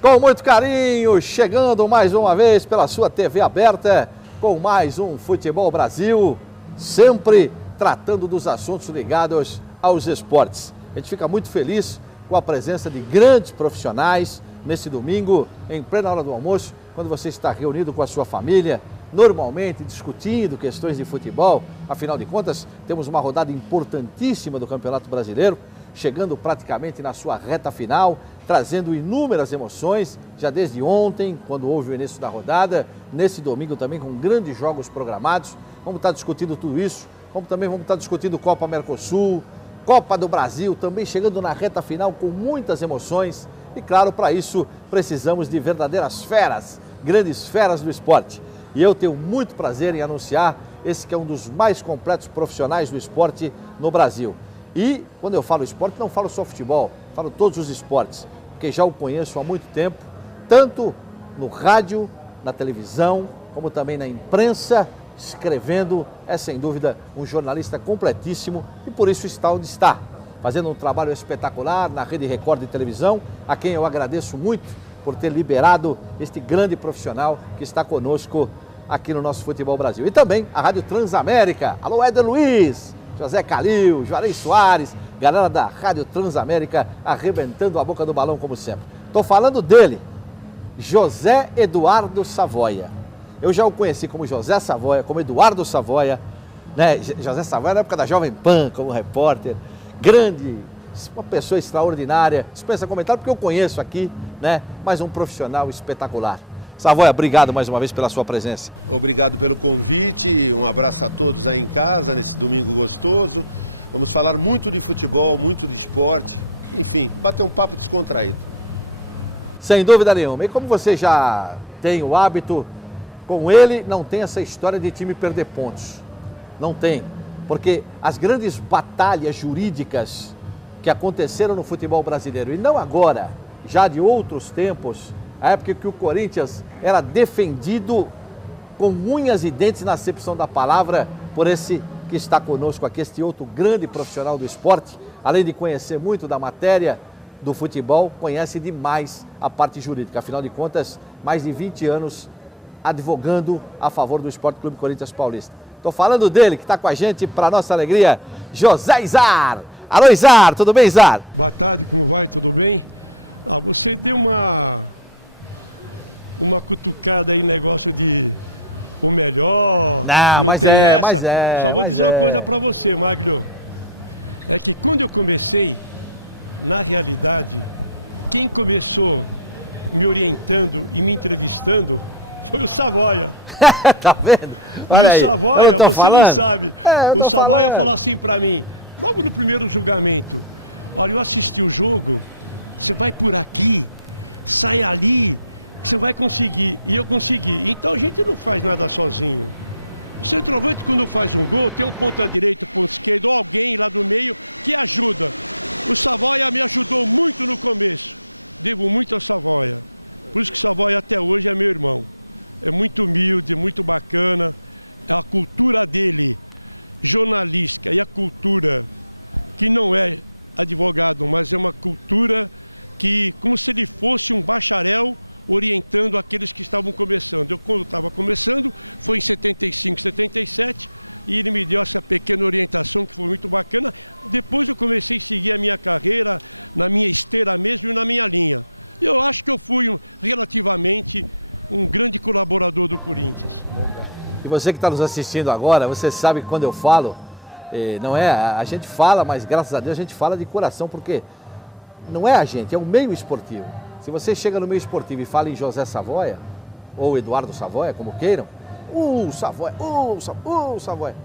Com muito carinho, chegando mais uma vez pela sua TV aberta, com mais um Futebol Brasil, sempre tratando dos assuntos ligados aos esportes. A gente fica muito feliz com a presença de grandes profissionais nesse domingo, em plena hora do almoço, quando você está reunido com a sua família, normalmente discutindo questões de futebol. Afinal de contas, temos uma rodada importantíssima do Campeonato Brasileiro, chegando praticamente na sua reta final, trazendo inúmeras emoções, já desde ontem, quando houve o início da rodada, nesse domingo também com grandes jogos programados. Vamos estar discutindo tudo isso, como também vamos estar discutindo Copa Mercosul, Copa do Brasil, também chegando na reta final com muitas emoções. E claro, para isso precisamos de verdadeiras feras, grandes feras do esporte. E eu tenho muito prazer em anunciar esse que é um dos mais completos profissionais do esporte no Brasil. E quando eu falo esporte, não falo só futebol, falo todos os esportes, porque já o conheço há muito tempo, tanto no rádio, na televisão, como também na imprensa, escrevendo. É sem dúvida um jornalista completíssimo e por isso está onde está, fazendo um trabalho espetacular na Rede Record de televisão, a quem eu agradeço muito por ter liberado este grande profissional que está conosco aqui no nosso Futebol Brasil. E também a Rádio Transamérica. Alô, Éder Luiz, José Calil, Juarez Soares, galera da Rádio Transamérica arrebentando a boca do balão como sempre. Estou falando dele, José Eduardo Savoia. Eu já o conheci como José Savoia, como Eduardo Savoia, né? José Savoia na época da Jovem Pan, como repórter, grande, uma pessoa extraordinária, dispensa comentário porque eu conheço aqui, né? Mas um profissional espetacular. Savoia, obrigado mais uma vez pela sua presença. Obrigado pelo convite, um abraço a todos aí em casa, nesse domingo gostoso. Vamos falar muito de futebol, muito de esporte, enfim, bater um papo descontraído. Sem dúvida nenhuma. E como você já tem o hábito, com ele não tem essa história de time perder pontos. Não tem, porque as grandes batalhas jurídicas que aconteceram no futebol brasileiro, e não agora, já de outros tempos, a época que o Corinthians era defendido com unhas e dentes na acepção da palavra por esse que está conosco aqui, este outro grande profissional do esporte, além de conhecer muito da matéria do futebol, conhece demais a parte jurídica. Afinal de contas, mais de 20 anos advogando a favor do Esporte Clube Corinthians Paulista. Estou falando dele, que está com a gente, para nossa alegria, José Izar. Alô, Izar, tudo bem, Izar? Boa tarde, como vai? Tudo bem? Você deu uma cutucada aí, negócio de o melhor. Não, mas tem é, essa. mas é. Só vou mas dizer uma coisa pra você, Magno. É que quando eu comecei, na realidade, quem começou me orientando e me entrevistando foi o Savoia. Tá vendo? Olha aí, o Savoia, você falando? não sabe. O Savoia falou assim pra mim, logo no primeiro julgamento: olha, eu assisti o jogo, você vai por aqui, sai ali, você vai conseguir. E eu consegui. Então a gente não faz nada sozinho. O centroavante, quando faz um gol, tem um ponta direito, ponta esquerdo, ou alguém lá do meio que ajuda. O Savoia me ajudou muito no começo. Devo muito ao Savoia. Por isso que o Savoia até hoje é meu irmão. É muito humilde, muito bacana. É a cultura dele, jornalística, e a cultura que não é advogado, mas é uma cultura que, como se ele fosse um bacharel orientando aqueles que estavam começando. Eu, quando estava começando, foi em 75, 77, e ele me deu essa pequena orientação que foi muito bacana. Depois eu comecei a seguir a minha carreira na minha esteira mesmo e na minha linha. Eu acho que eu fui relativamente um grande colaborador do Corinthians. E você que está nos assistindo agora, você sabe que quando eu falo, não é, a gente fala, mas graças a Deus a gente fala de coração, porque não é a gente, é o meio esportivo. Se você chega no meio esportivo e fala em José Savoia, ou Eduardo Savoia, como queiram, Savoia, Savoia.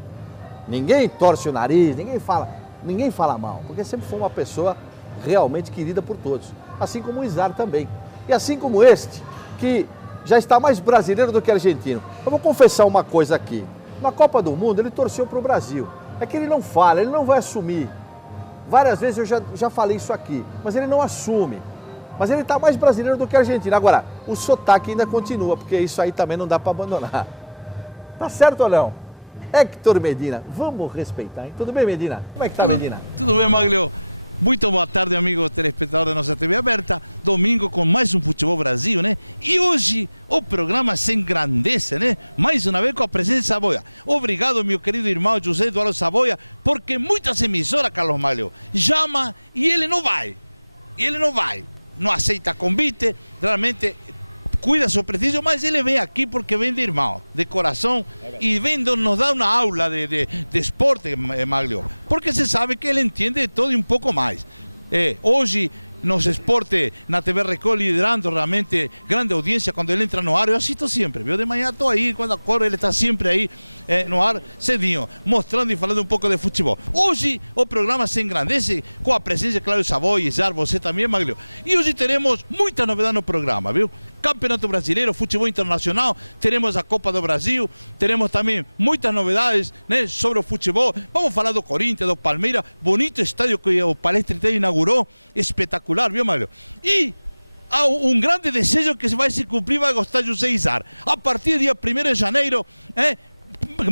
Ninguém torce o nariz, ninguém fala mal, porque sempre foi uma pessoa realmente querida por todos. Assim como o Izar também. E assim como este, que já está mais brasileiro do que argentino. Eu vou confessar uma coisa aqui. Na Copa do Mundo ele torceu para o Brasil. É que ele não fala, ele não vai assumir. Várias vezes eu já falei isso aqui, mas ele não assume. Mas ele está mais brasileiro do que argentino. Agora, o sotaque ainda continua, porque isso aí também não dá para abandonar. Tá certo ou não? Hector Medina, vamos respeitar, hein? Tudo bem, Medina? Como é que tá, Medina? Tudo bem, Maglio. Muito boa tarde, amigo telespectador da nossa TV aberta. Domingo com mais um Futebol Brasil, né? E hoje o programa se engrandece, né? Mais uma vez com a presença de Saboia. Obrigado, meu querido irmão José Eduardo Saboia, porque muitas emissoras, Carlos Malho, chama e ele não vai. Não aceita convite, realmente cuida seu prestígio, mas ele vem aqui porque vem de irmão, de coração, e vem nos dar uma aula de esporte, Maglio, porque se sabe que ele entende de todo e um pouco mais. Hoje, nos esportes, na TV Record, liderando realmente grande audiência, quando ele entra no ar, eu assisto sempre, viu? De manhã estou aí, quando acordo, ele está sempre aí no ar, cedinho, mostrando e falando um pouco de futebol. Hoje, o programa se engrandece com a presença de Cláudio Saboia, Izar, você também, Maglio. E hoje teremos muita novidade no programa, viu? Campeonato Brasileiro, futebol internacional, teremos a Copa do Brasil, teremos também muitas novidades, né, sobre o futebol. Vamos falar do Corinthians, do Palmeiras, bonito estádio que o Palestra inaugurou, espetacular, viu, Mário? E há um grande desejo que vai se cumprir, vai gostar José Izar. A partir do dia 1º de janeiro,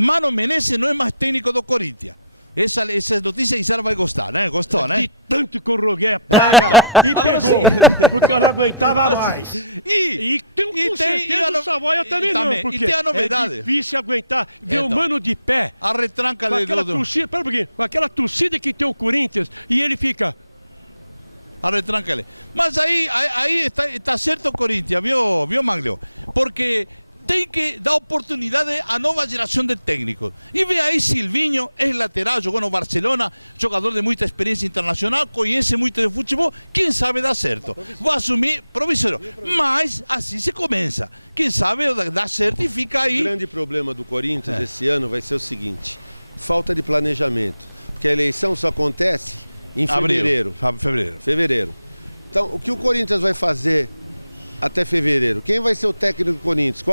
Mano Menezes não é mais técnico do Corinthians. Essa notícia Izar vai gostar, né? Gostou, né? De tanto que eu roguei a praga e pegou, porque eu não aguentava mais. E com certeza o Saboia também não, porque tem a novidade. É difícil aguentar ver o Mano de pé. A retranca com aquela torcida, pera um pouquinho, com aquela torcida que tem o Corinthians, e ele fica... A retranca ele. Mas aí está certo o Corinthians, viu, Maglio? Porque... tem que dar oportunidade à nova geração de técnicos. E vem aí Silvinho, ex-lateral, jogou no Barcelona, jogador de muita experiência internacional, conhece muito de futebol, quem sabe dá certo. Vai assumir provisório, mas assim se começa. Quem sabe dá certo e fica aí. O grande problema do Corinthians esse ano vai ser o seguinte: falta de planejamento. Porque a eleição só acontece em fevereiro. Fevereiro. Então, o que o Corinthians vai fazer até fevereiro? Quem vai ser o técnico do Corinthians?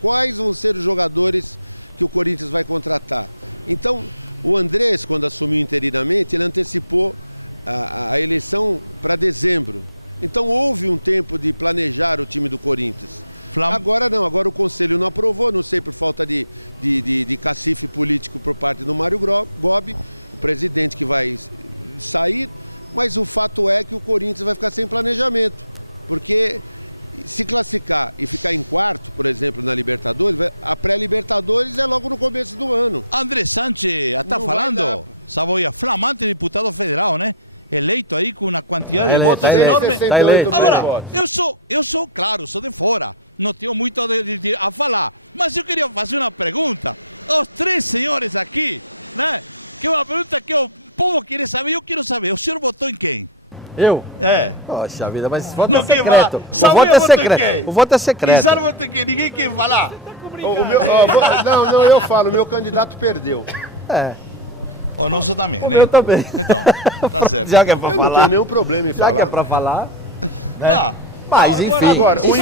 Quais vão ser os jogadores que o Corinthians vai contratar? Então, o Andrés, quando assumiu interinamente, ele antecipou a eleição para dezembro. Então, houve um tempo de planejar o time do Corinthians. Agora não, agora o Conselho não aprovou, não sei, por falta de cacife político por parte do Mário Gobi, o presidente que vai sair, mas o fato é que o Corinthians vai ficar sem planejamento, porque... se classificar e ficar em quarto, por exemplo, na Libertadores, a pré-Libertadores é logo no começo do ano. André Sánchez está falando, Saboia, flamante deputado federal, né? Eleito aí com uma quantidade de votos enorme. Agora, eu sou claro, sou de fora, não tenho muito a falar, mas eu queria fazer uma pergunta aos três senhores aqui, né? Que é uma pergunta que o povo quer saber, eu quero saber, o senhor votou em quem? Eu? É. Poxa vida, mas voto não é secreto. O voto é secreto. Izar vota em quem? Ninguém quer falar. Não, eu falo, meu candidato perdeu. O nosso também, né? Eu também. Então, tá certo. Já que é pra falar. Não tenho nenhum problema em falar. Já que é pra falar. Não. Mas, enfim. Agora, o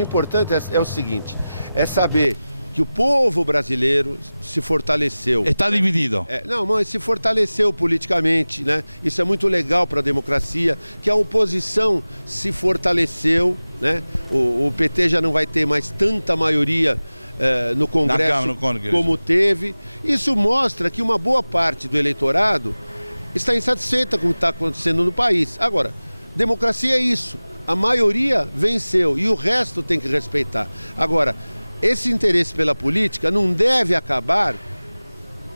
importante é o seguinte, é saber que o povo brasileiro se fortaleceu. Está dividido. Não, mas se fortaleceu politicamente, né? Isso é muito legal para a democracia, que a oposição se fortaleceu, né? O PT já não vai ter mais tanta maioria no Congresso como teve. Isso mostra que uma boa parte do eleitorado está insatisfeita com o que está acontecendo no país. Agora, democracia é isso. A maioria venceu e o resto tem que respeitar. Agora, esse interesse pela política não deve acabar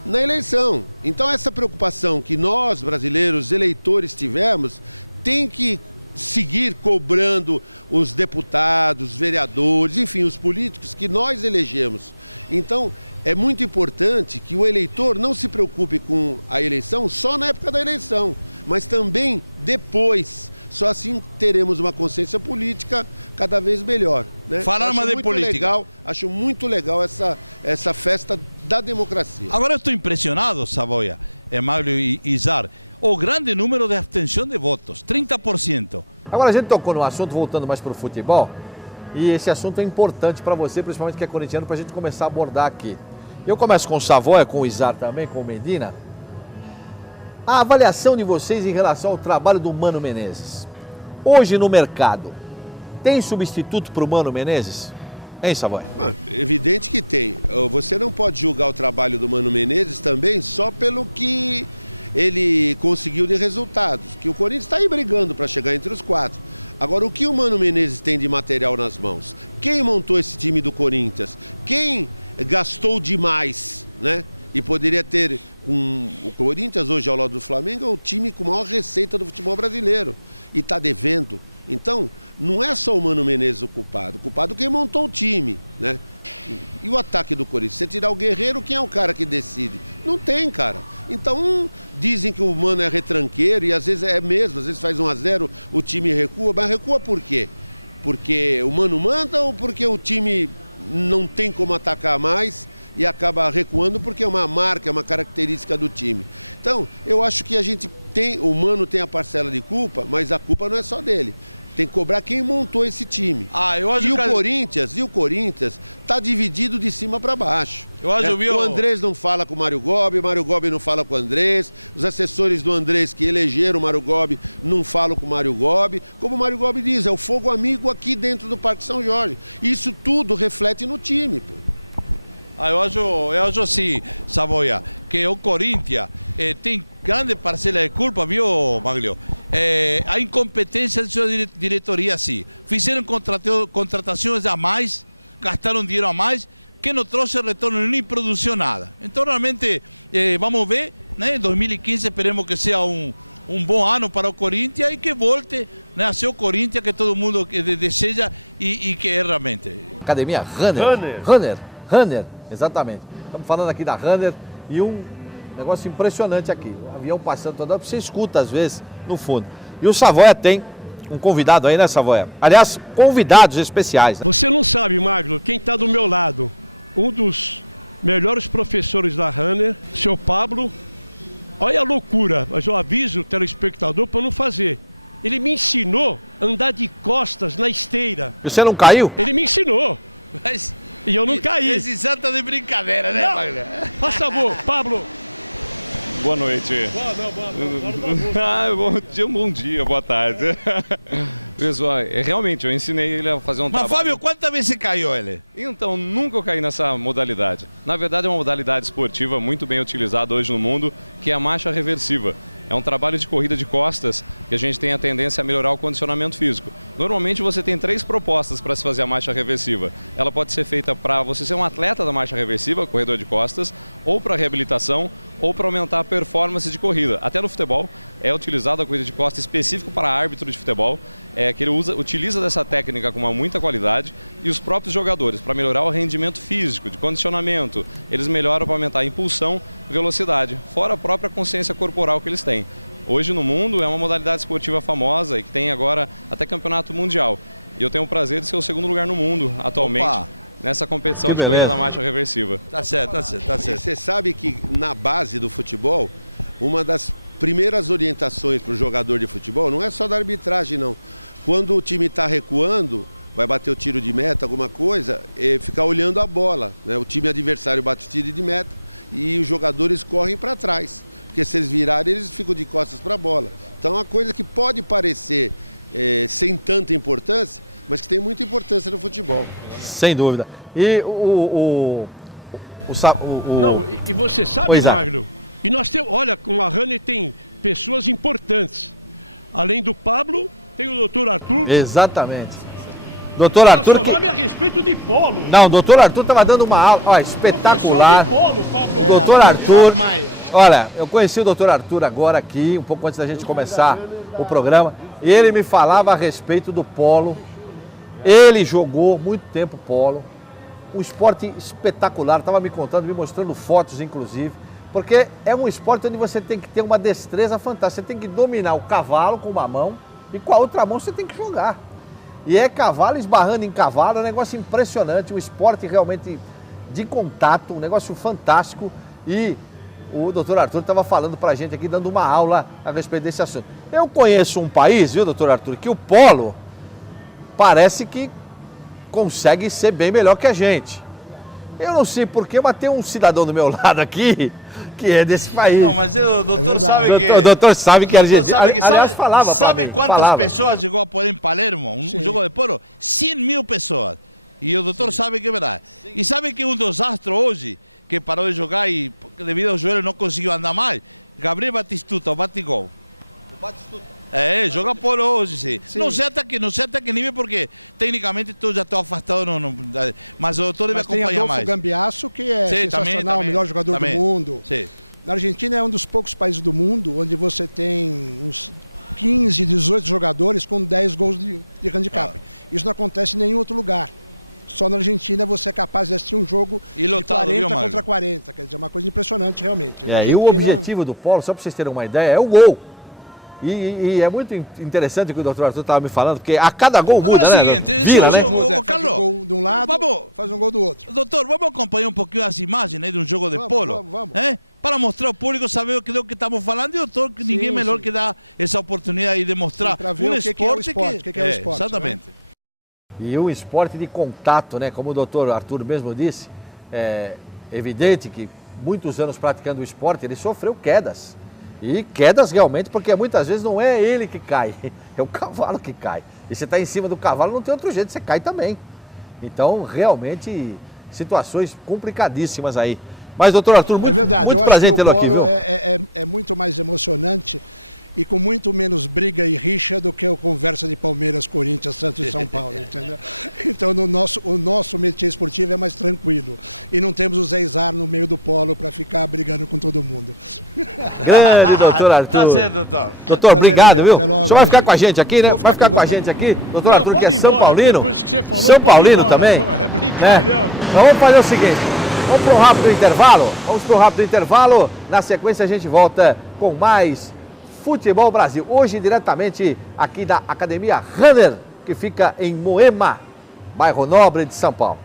na eleição. Então essa preocupação que nós, brasileiros, eleitores, tivemos, tem que seguir cobrando os deputados, os vereadores, enfim, os políticos que nós elegemos. Então é muito importante que o eleitor não se preocupe com a eleição só na época da eleição, mas também depois. Só assim teremos uma consciência política cada vez melhor, né? Falando de política. Acho muito legal essa festa da democracia. Agora eu estou impressionado, Saboia, Maglio e Izar, o grande número de abstenção de votos, 30%. Agora a gente tocou no assunto, voltando mais para o futebol, e esse assunto é importante para você, principalmente que é corintiano, para a gente começar a abordar aqui. Eu começo com o Saboia, com o Izar também, com o Medina. A avaliação de vocês em relação ao trabalho do Mano Menezes. Hoje no mercado, tem substituto para o Mano Menezes? Hein, Saboia? Evidente que tem. Você não pode julgar o trabalho do Mano Menezes também só pelo que ele conseguiu de resultados, que o Corinthians está aí brigando para chegar entre os 4. Agora, o que o Mano Menezes tem de material nas mãos? Quem montou esse time do Corinthians? Quem gastou demais, né? E poderia ter, o Corinthians hoje ao lado do Flamengo, é o time com maior receita do futebol brasileiro. E está devendo. Então, não é só o Mano Menezes o culpado é quem montou o time, né? E o ataque do Corinthians? Você tirar o Guerreiro, quem é o cara que decide? Não tem, cara. Então, dizem que o Mano é retranqueiro, e às vezes é mesmo, às vezes faz 1-0, o time recua, mas recua por quê? Porque o Mano manda ou porque o time não tem como atacar mais e acaba recuando porque é uma marca, é uma característica do time? Então, eu acho que o Mano tem a parcela de culpa, mas a culpa não é só dele. Tem que cobrar quem montou esse time. O Corinthians está dividido de cima para baixo. O Andrés não fala com o Mário Gobi não fala com o Andrés, os assessores do Andrés que elegeram o Mário Gobi não falam com o Mário Gobi. Como o Mário Gobi diz, é o fogo amigo aqui dentro do Parque São Jorge. Isso tudo reflete no time, pô. Eu acho assim, Savoia, que o Corinthians tem grande parcela de culpa, viu, Maglio? A incompetência de sua diretoria, sim. Fizeram contratações a mais, gastaram dinheiro a mais, que não trouxe retorno nem produziu nada. Então, realmente, vamos ver, né? Em 2015 esperemos que seja um bom ano para o Corinthians e que volte, né, a ser o Corinthians que todo mundo deseja e que é realmente. Academia Runner, exatamente. Estamos falando aqui da Runner e um negócio impressionante aqui. Um avião passando toda hora, você escuta às vezes no fundo. E o Savoia tem um convidado aí, né, Savoia? Aliás, convidados especiais. Né? Você não sabe, Magno, quem está do meu lado? Um dos melhores professores da Runner, seu Pablo. Olha a loucura, mas eu aviso o telespectador para não fazer. Ele me ensinou a andar de costas na esteira. E você não caiu? Ele me ensinou. Mas... E eu não caí. Esse santo tá de brincadeira, né, Magno? Faz favor, Pablo. Boa noite. Bom dia, bom dia, boa tarde. Pessoal, realmente, eu ensinei ele a fazer um trabalho... Mas, Fábio, quantas vezes você caiu, ele? Então, nunca eu caí nessa modalidade. Na verdade, é uma modalidade esportiva muito bem utilizada hoje no mundo, que é a marcha reversiva. É um trabalho de corrida de costas que a gente tem a tendência a melhorar o condicionamento físico. Normalmente você tem 3 propostas para se fazer a marcha reversiva. Ela pode ser feita para você ser um atleta da marcha reversiva, corredor de costas, ou para reabilitação, ou para aumentar a performance de corrida. Até no futebol é utilizada a corrida de costas específico para árbitro de futebol, que ele utiliza dessa técnica com muita qualidade, e os próprios jogadores, para melhorar o rendimento físico, de condicionamento, eles melhoram para aumentar a impulsão e velocidade, fora a própria consciência corporal que eles têm. Hoje no mundo é uma modalidade esportiva famosa e que tem agora até campeonato mundial. E eu tenho o prazer de ser o 2º lugar no mundo atualmente. Opa! Nessa competição de corrida da marcha reversiva. Tá certo. Você sabe que na base do futebol, uma das primeiras orientações para o jogador de futebol não é só da arbitragem, não. Quando o time está recuando, vai bater o tiro de meta, alguma coisa, ficar olhando a bola, né? O time adversário bate o tiro de meta e os jogadores correm para trás. Porque se eles virarem, eles ficam de costas para a bola. Então é uma coisa que pode parecer sem tanta importância, mas que tem muita importância no futebol. Sem dúvida. E Não, e você sabe, Magno? E nós temos, olha, com a Runner tem pessoas importantes. Além do Pablo, tem o doutor Arthur. Exatamente. Doutor Arthur. Seu nome é a respeito de polo. Não, o doutor Arthur estava dando uma aula espetacular. De polo, Pablo. O doutor Arthur. Olha, eu conheci o doutor Arthur agora aqui, um pouco antes da gente começar o programa. E ele me falava a respeito do polo. Ele jogou muito tempo polo. Um esporte espetacular. Estava me contando, me mostrando fotos, inclusive. Porque é um esporte onde você tem que ter uma destreza fantástica. Você tem que dominar o cavalo com uma mão e com a outra mão você tem que jogar. E é cavalo esbarrando em cavalo, é um negócio impressionante, um esporte realmente de contato, um negócio fantástico. E o doutor Arthur estava falando para a gente aqui, dando uma aula a respeito desse assunto. Eu conheço um país, viu, doutor Arthur, que o polo parece que consegue ser bem melhor que a gente. Eu não sei porquê, mas tem um cidadão do meu lado aqui que é desse país. Não, mas o doutor sabe que... O doutor sabe que a gente... Aliás, falava. Sabe quantas pessoas chegou a pôr em Palermo? Um jogo de polo? 100 mil pessoas. E o doutor sabe que é verdade. E sabe que um dos astros hoje, que parou de jogar e devido ao joelho não conseguiu andar mais, Gabriel Batistuta, o Batigol. O Batistuta. Joga por hoje, sim. Não sei até que nível, porque tecnicamente eu já estou afastado, mas o doutor deve acompanhar mais. Tem Adolfo Gambiasso, que é sensacional, o melhor jogador do mundo. Sim. Na Argentina é um dos poucos países do mundo onde você tem uns 15, 18 jogadores com 10 gols de handicap. Isso não acontece em nenhum outro lugar. Só na Argentina você é capaz de assistir um jogo de 40 contra 40. Quer dizer, é uma coisa impressionante realmente. E o objetivo do Polo, só para vocês terem uma ideia, é o gol. E é muito interessante o que o doutor Arthur estava me falando, porque a cada gol muda, né? É o seguinte, faz um gol de um lado, faz um gol do outro. Doutor, vamos acompanhar um pouquinho as imagens de um jogo de polo? Vamos. Para mostrar ao público saber o que estamos falando, e doutor, que ninguém melhor que dá essa oportunidade de mostrar um esporte que é o esporte. Exatamente. Né? E um esporte de contato, né? Como o doutor Arthur mesmo disse, é evidente que muitos anos praticando o esporte, ele sofreu quedas. E quedas realmente, porque muitas vezes não é ele que cai, é o cavalo que cai. E você está em cima do cavalo, não tem outro jeito, você cai também. Então, realmente, situações complicadíssimas aí. Mas, doutor Arthur, muito prazer tê-lo aqui. Eu acho que o polo é muito mais emocionante e com muito menos briga e rixa do que a conversa de Palmeiras, Corinthians, Santos e São Paulo, entendeu? Então o nosso métier esportivo é mais tranquilo e não temos o Zé Izar no meio do polo para ficar brigando com todo mundo. Grande doutor Arthur. Tá certo, doutor. Doutor, obrigado, viu? O senhor vai ficar com a gente aqui, né? Vai ficar com a gente aqui. Doutor Arthur, que é São Paulino. Depois que você falou, São Paulino também. É brincalhão. Então vamos fazer o seguinte, vamos para um rápido intervalo? Vamos para um rápido intervalo. Na sequência a gente volta com mais Futebol Brasil, hoje diretamente aqui da Academia Runner, que fica em Moema, bairro Nobre de São Paulo.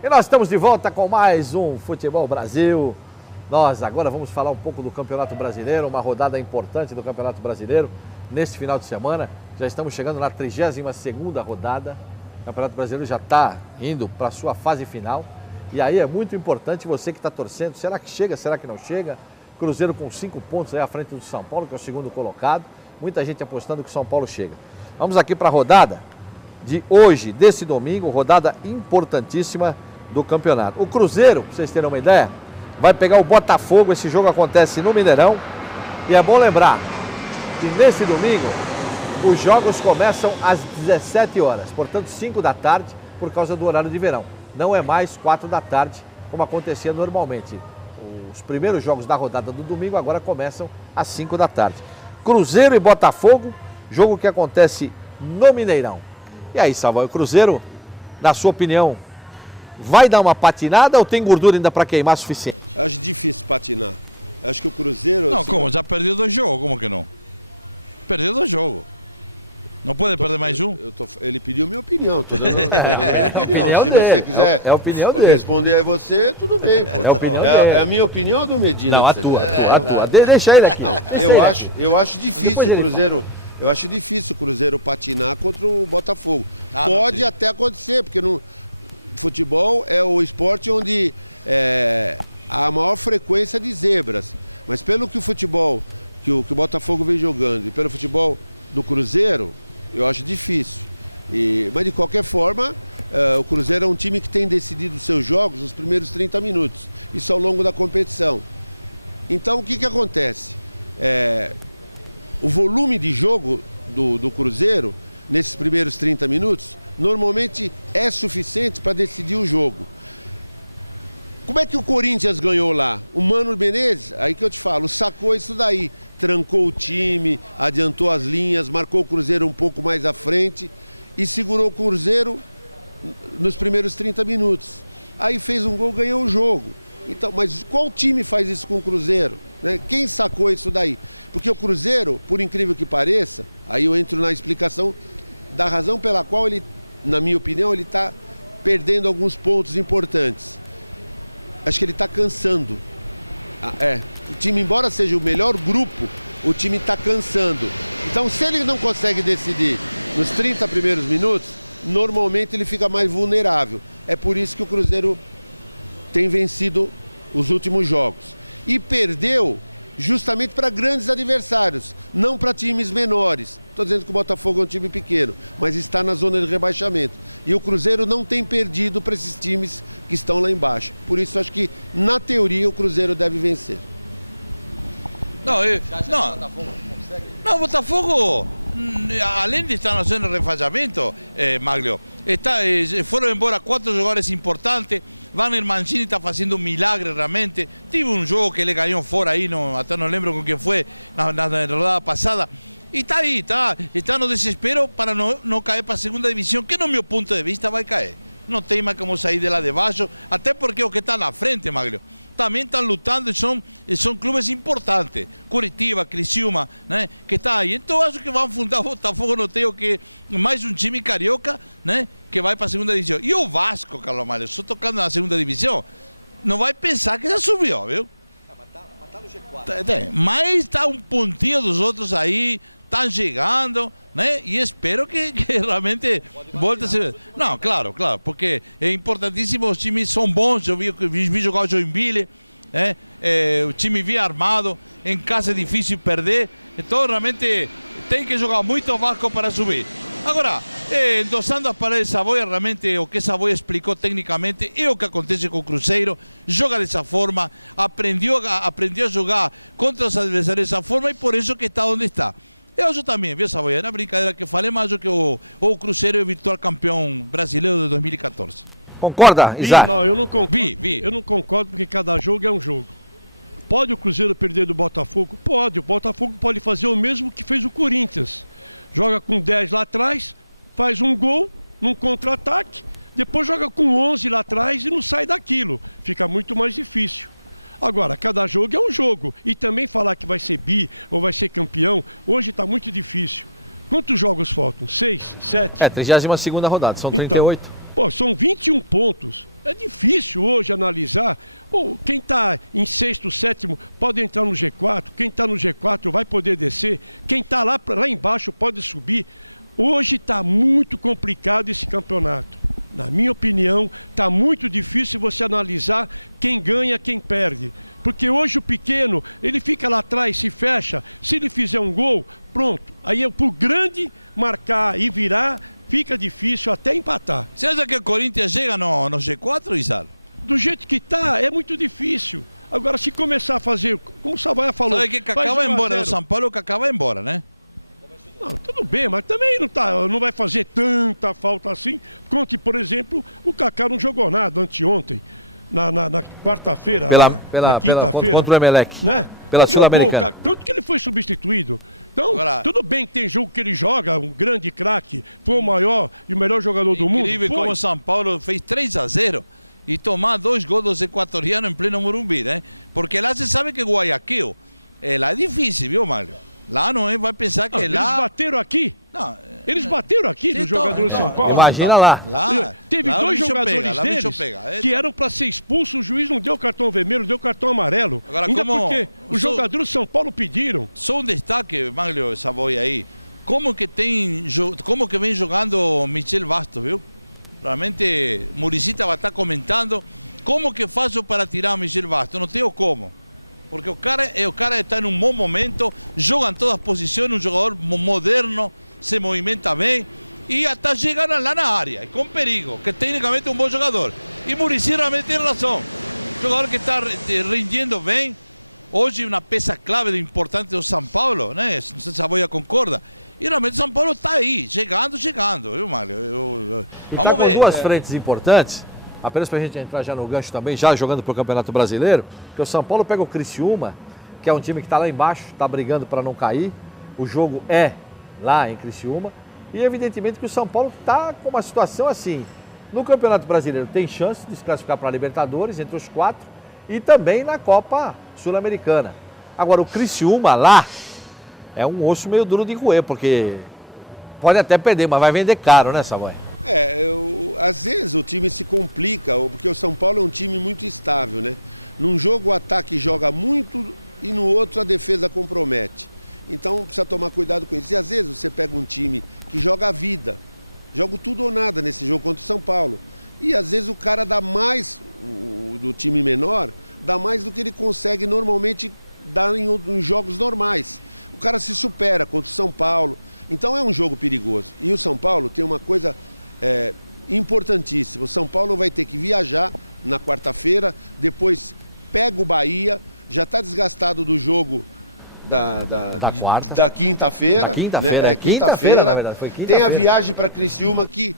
E nós estamos de volta com mais um Futebol Brasil. Nós agora vamos falar um pouco do Campeonato Brasileiro, uma rodada importante do Campeonato Brasileiro neste final de semana. Já estamos chegando na 32ª rodada. O Campeonato Brasileiro já está indo para a sua fase final. E aí é muito importante você que está torcendo. Será que chega? Será que não chega? Cruzeiro com 5 pontos aí à frente do São Paulo, que é o segundo colocado. Muita gente apostando que o São Paulo chega. Vamos aqui para a rodada de hoje, desse domingo, rodada importantíssima do campeonato. O Cruzeiro, para vocês terem uma ideia, vai pegar o Botafogo. Esse jogo acontece no Mineirão. E é bom lembrar que nesse domingo os jogos começam às 17 horas, portanto 5 da tarde, por causa do horário de verão. Não é mais 4 da tarde, como acontecia normalmente. Os primeiros jogos da rodada do domingo agora começam às 5 da tarde. Cruzeiro e Botafogo, jogo que acontece no Mineirão. E aí, Salvador, o Cruzeiro, na sua opinião, vai dar uma patinada ou tem gordura ainda para queimar suficiente? Acho difícil patinar. Acho que o Cruzeiro... Não, assim, como? Já perdeu 2 jogos, como que não? Perdeu 2 jogos. Não pode perder mais um? Ele pediu minha opinião. Tô dando a opinião Se dele. você quiser É a opinião dele. responder a você, tudo bem. Pô. É a opinião dele. É a minha opinião do Medina? Não, a tua. Deixa ele aqui. Não, eu acho difícil o Cruzeiro... Eu acho difícil o Cruzeiro patinar contra o Botafogo. Pode até acontecer, porque no futebol é o esporte onde há a maior frequência de zebras. Mas pelo que o futebol, que o Botafogo vem jogando, e pelo futebol do Cruzeiro, Eu acho difícil. Mas de qualquer forma, o Cruzeiro é um time que tem decidido os seus jogos nos primeiros 30 minutos. Isso ao longo da competição. Então o que acontece? O volume de jogo do Cruzeiro, nesses primeiros 30 minutos, normalmente é suficiente para decidir o jogo. Como é que o Corinthians ganhou lá? O Mano Menezes, aí que eu te falo, sacou isso daí. Trancou o time, adiantou as linhas, marcou o Cruzeiro um pouco mais à frente e segurou o Cruzeiro nos primeiros 30 minutos. Aí fez um gol, ganhou o jogo. Então, mas qual time faz isso com o Cruzeiro? Né? Quem sacou isso daí? Porque o Cruzeiro, por incrível que pareça, aí eu entro na explicação da razão pela qual ele, na minha opinião, ele está perdendo alguns pontos importantes. Acho que ele está cansando. O time, embora seja o melhor grupo, o time está cansando. Então, se ele não consegue decidir nos 30 primeiros minutos, normalmente ele fica mais vulnerável. É por isso que o Cruzeiro tem vencido os últimos jogos. E perdeu justamente para grandes adversários, não para times menores. Estou dizendo que o Botafogo é um time pequeno, mas está na zona de rebaixamento. E o Cruzeiro não tem perdido para esses times que estão lá embaixo. Por isso, acho que, na teoria, o Cruzeiro deve vencer. O Botafogo, além de estar na zona de rebaixamento, Maglio, foram embora 4 jogadores importantes. Wagner Mancini está fazendo um milagre realmente. Tive um jogo que ele ganhou fora aí, até não lembro com quem foi, na rodada passada. E está aí, está no desespero para não cair para a segunda divisão, que no meu ponto de vista vai cair. Não tem mais como sair de lá de baixo, até porque o que está na frente, Maglio, também estão lutando e são clubes importantes. Curitiba, Criciúma, né, que está aí. Então acho que vão fundar o Botafogo, não tenho que mais um time carioca, né, que vai para a segunda divisão. E o Vasco, Carlos Malho, só tocando na segunda divisão, não vai pensar que já subiu, viu? Mas tá no G4. Mas está um pontinho dos outros aí, estão chegando, né? E espero que realmente volte a ser. Não, claro, porque é importantíssimo, os times são bons. Eu vi jogar o Joinville, o time vinha armado, em casa é difícil perder, então realmente tem que jogar muito o Vasco para subir. Agora, endossando as palavras de Savoia, realmente o que Savoia explicou tecnicamente é o que acontece com o Cruzeiro, joga dessa forma, aprendeu a jogar contra os adversários dessa forma e por isso que está onde está. Eu acho também, viu, Savoia? Na brincadeira que falei, mas acho que o Cruzeiro é o virtual campeão brasileiro de 2014. Concorda, Isaac? Não, eu não concordo. Vi. Eu não concordo porque cada jogo é um jogo. Pode o Cruzeiro perder do Botafogo? Pode. O Botafogo pode fazer o mesmo que fez o Corinthians. Joga com 10 lá atrás, faz um gol num contra-ataque, depois joga com 11 lá atrás e não sai daquilo. Fica muito mais difícil. Agora, cada jogo é um jogo. E também falar que vai ser bi ou vai ser campeão, hoje está muito difícil. Quantos jogos faltam? 6, 7? 32ª rodada, são 38. Então, são 21 pontos. É difícil hoje analisar. Quem está em 6º, 7º pode entrar no G4. Quem está no G4 vai poder descer. Quem está lá embaixo pode subir. Hoje está muito complicado esse campeonato. Na minha opinião, está muito difícil você analisar quem ganha, quem perde. Porque hoje o pequeno, ele fica lá atrás, se fecha. Se ele fizer um gol, pronto. Aí pro grande marcar e virar, fica difícil até empatar. Você acha que o Corinthians chega no G4, Isalo? Do jeito que está, é muito difícil. Agora, se começar a fazer, como o Savoia falou... Sabe que Kaká vai embora do São Paulo, o Kaká vai embora, né? Não, tudo bem, mas também não vai fazer tanta falta assim, quanto, por exemplo, o Kaká não jogou nada anteontem, na quarta-feira, na quinta-feira. Contra o Emelec, né? Pela Sul-Americana. Tanto que ele foi substituído. Então, agora, tudo bem que tem jogo que ele joga, um grande craque, foi o maior e o melhor jogador do mundo. Incrível como o São Paulo fez 3-0 e tomar 2 gols dos equatorianos em pleno Morumbi, né? Porque lá você sabe que Guayaquil, lá é difícil, viu, Mário? Lá não vai pensar que lá... Eles bateram aqui? Não. Eles bateram aqui nos jogadores de São Paulo? Imagina lá. Teve 2 jogadores deles que eram para ser expulsos, o juiz não deu cartão vermelho, deu cartão amarelo. Agora, ainda porque os jogadores de São Paulo pediram. Só um destaque, Maglio Savoia aí. Como que vem jogando Michel Bastos, viu? Realmente, Muricita vai estar comentando como que faço para tirar o Michel Bastos. Não tenho como. Porque o cara está em um bom momento, joga em todas as posições, um jogador moderno, se movimenta bem e até chega lá na área, com perigo, que tecnicamente é um bom jogador. E Muricy realmente tem razão. Jogador que está rendendo bem. Hoje uma peça clave importante do São Paulo, né? Não sei se a Saboia concorda. E realmente o São Paulo está aí, chegando, viu, Mário? Vamos ver. Com duas frentes importantes, apenas para a gente entrar já no gancho também, já jogando para o Campeonato Brasileiro, que o São Paulo pega o Criciúma, que é um time que está lá embaixo, está brigando para não cair. O jogo é lá em Criciúma. E evidentemente que o São Paulo está com uma situação assim. No Campeonato Brasileiro tem chance de se classificar para a Libertadores, entre os 4, e também na Copa Sul-Americana. Agora, o Criciúma lá é um osso meio duro de roer, porque pode até perder, mas vai vender caro, né, Saboia? Às vezes o time se complica, porque o São Paulo é um time muito estável, né? Num jogo o ataque joga muito e no outro a defesa compromete. Então precisa tomar cuidado com isso. E às vezes você pega um time que joga a vida, joga tudo ou nada nesse jogo contra o São Paulo. E às vezes o cara dá mais, do time menor, dá mais do que ele consegue normalmente dar em jogos normais. O cara se supera contra o São Paulo. Então é um jogo perigoso. E o São Paulo tem uma coisa importantíssima. O São Paulo vai ter que viajar na quarta-feira, depois pega o Bahia, já está desgastado do jogo da quinta-feira. Da quinta-feira, né? Quinta-feira, na verdade, foi quinta-feira. Tem a viagem para Criciúma que,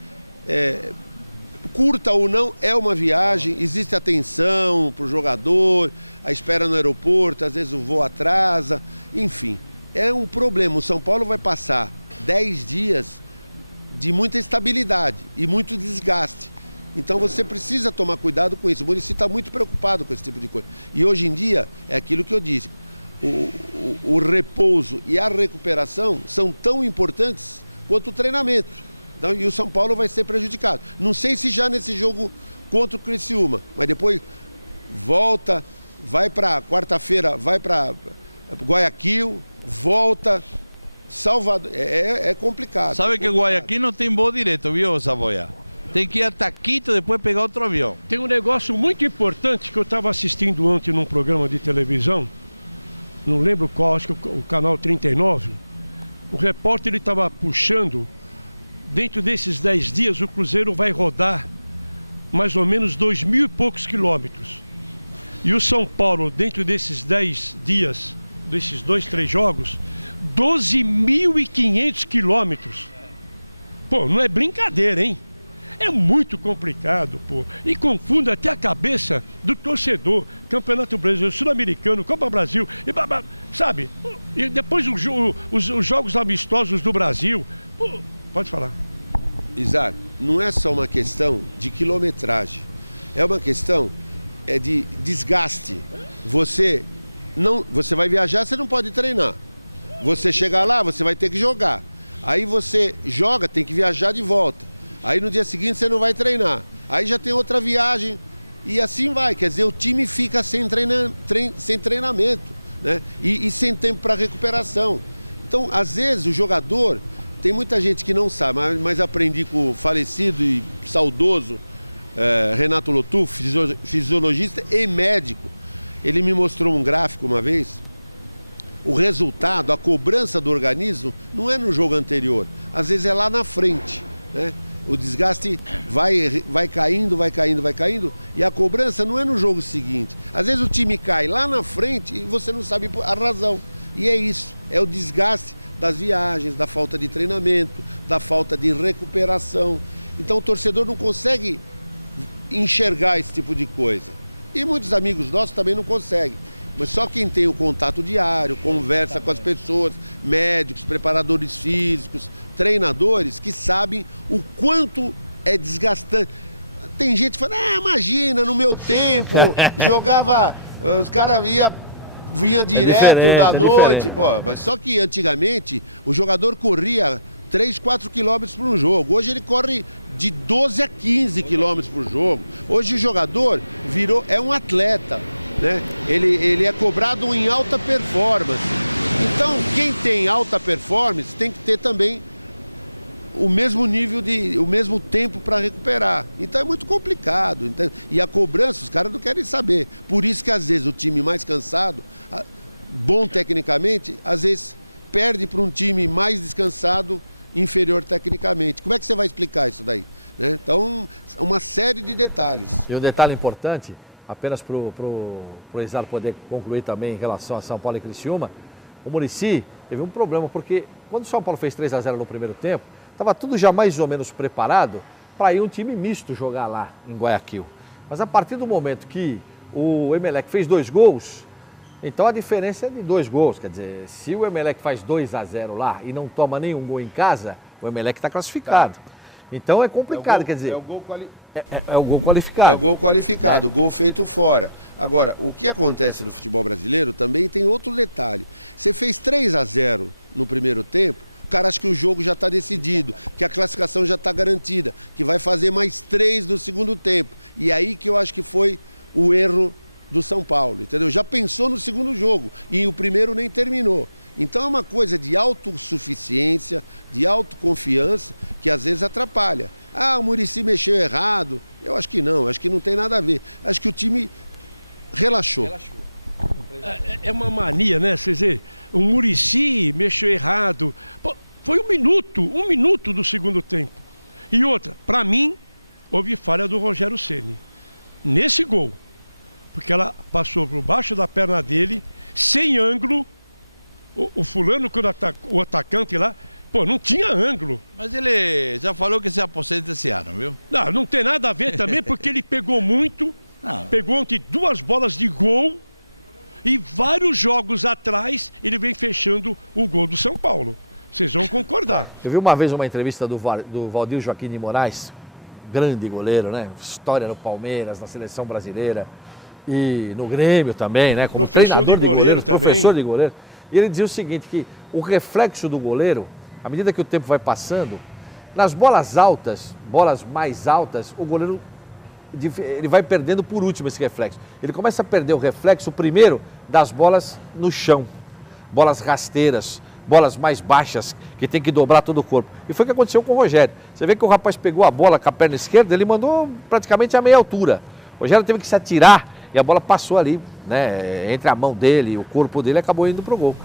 curta ou não, é uma viagem, existe atenção para o jogador, a espera no aeroporto, às vezes o voo atrasa, enfim, é um problema. O São Paulo vai passar 10 dias de muita instabilidade e muito desgaste. Então você precisa tomar cuidado com isso. O Muricy está muito preocupado com esse tipo de coisa. E hoje em dia, é aquilo que eu disse, o repouso e a recuperação são tão importantes quanto o treinamento. Então, e o São Paulo vai ser prejudicado. Não sei se já nesse jogo contra o Criciúma, mas depois volta, vai para quarta-feira, vai para Guayaquil, volta, Salvador. É complicado. Sabe que Guayaquil não tem voo direto, viu, Saboia? Tem que ir até Quito, depois pegar outro avião. Tem um negócio muito importante que eu estava assistindo ontem num programa de televisão, não lembro qual, acho que o canal 39. O repórter estava puxando, dentro desses 10 dias o Cruzeiro vai rodar mais ou menos 2.000 e poucos quilômetros. E o São Paulo, dentro desses 10 dias, desses 2, 3 jogos, 12.500 quilômetros. Pô, não é brincadeira, hein? É muito complicado, pô. E confunde até a cabeça do torcedor. Campeonato Brasileiro, Sul-Americano, Copa Brasil, sabe? E depois os jogos amistosos do Brasil. Pô, pode falar. Isaac, não é só uma questão de quilometragem. É uma questão de desgaste. Você vai viajar, você não pode treinar. Você chegar lá, você vai ter que jogar. Aí você joga, tem que viajar de volta. Aí no dia seguinte você não vai treinar. Aí já tem outra viagem e assim vai. Quer dizer, o time fica sem treinamento, né? E sem tempo para recuperação. Então, às vezes, o jogador... Tem muita gente que não sabe, mas aprendi com o falecido e saudoso Renato Lotu, fisiologista e médico. Ele me mostrou um gráfico uma vez. O resultado, a cobrança do organismo, não é no jogo anterior. Às vezes é lá na frente, né? O desgaste vai caindo, e a cobrança não é no jogo seguinte. Às vezes o time cai lá na frente e você não sabe a razão. E é isso, é o desgaste das viagens, da falta de treinamento, da falta de recuperação. Então o torcedor não consegue enxergar esse tipo de coisa. E muitos amigos nossos também não conseguem. Mas só quem tem o contato diário, conversa com as pessoas, médicos, preparadores físicos, treinadores, que sabem o quanto é desgastante. Tem gente que fala, imagina, no meu tempo, jogava, os caras vinha direto da noite. Pô, mas só que antigamente o jogador corria 3, 4 quilômetros por um jogo. Hoje ele corre de 12 a 15 quilômetros por jogo. Hoje o jogador é um atleta, né? Ele é cobrado em alta performance. Então, quem tem alta performance tem que ter também o mesmo nível o mesmo tempo para recuperar. Então é muito complicado. Então, e a cobrança, os caras não querem saber. Por isso que às vezes o time mais cansado, bom tecnicamente, às vezes perde para um time mais descansado inferior tecnicamente. Como é que você vai explicar isso daí? Né? Então, uma série de detalhes. E um detalhe importante, apenas para o Exar poder concluir também em relação a São Paulo e Criciúma, o Muricy teve um problema, porque quando o São Paulo fez 3-0 no primeiro tempo, estava tudo já mais ou menos preparado para ir um time misto jogar lá em Guayaquil. Mas a partir do momento que o Emelec fez 2 gols, então a diferença é de 2 gols. Quer dizer, se o Emelec faz 2-0 lá e não toma nenhum gol em casa, o Emelec está classificado. Então é complicado, quer dizer... É o gol qualificado. É o gol qualificado, o gol feito fora. Agora, o que acontece no futebol brasileiro também tem outro detalhe. Você fez 3-0 no primeiro tempo, o cara acha que o jogo já está decidido, que a classificação já está garantida, que vai fazer mais 3 no segundo tempo. E aí que eu acho que foi o erro do São Paulo, entendeu? Já pensou no segundo jogo e o primeiro nem terminou. Então é uma coisa de autossuficiência, de autoconfiança, que às vezes atrapalha. Ah, o Muricy mexeu errado. Eu acho que não tem nada a ver. Acho que o time relaxou. É uma mania, né? Quer dizer, o Muricy mexeu errado. Pô, foi um minuto do segundo tempo. E outra, para mim, houve falha do Rogério Ceni nesse gol. Porque ela passou por baixo da perna dele, sem ângulo. O fulano, o atacante lá, pô, não tinha ângulo. Mas ele já falou que se aposenta esse ano, viu? Não tem nada a ver também, porque ele pegou muito, pegou ontem 2 bolas de gol e vários jogos atrás ele vem fechando o gol do São Paulo. Vocês vão concordar. Eu vi uma vez uma entrevista do Valdir Joaquim de Moraes, grande goleiro, né? História no Palmeiras, na seleção brasileira e no Grêmio também, né? Como professor de goleiro também. Professor de goleiro. E ele dizia o seguinte, que o reflexo do goleiro, à medida que o tempo vai passando, nas bolas altas, bolas mais altas, o goleiro ele vai perdendo por último esse reflexo. Ele começa a perder o reflexo primeiro das bolas no chão, bolas rasteiras, bolas mais baixas, que tem que dobrar todo o corpo. E foi o que aconteceu com o Rogério. Você vê que o rapaz pegou a bola com a perna esquerda, ele mandou praticamente a meia altura. O Rogério teve que se atirar e a bola passou ali, né, entre a mão dele e o corpo dele, acabou indo pro gol.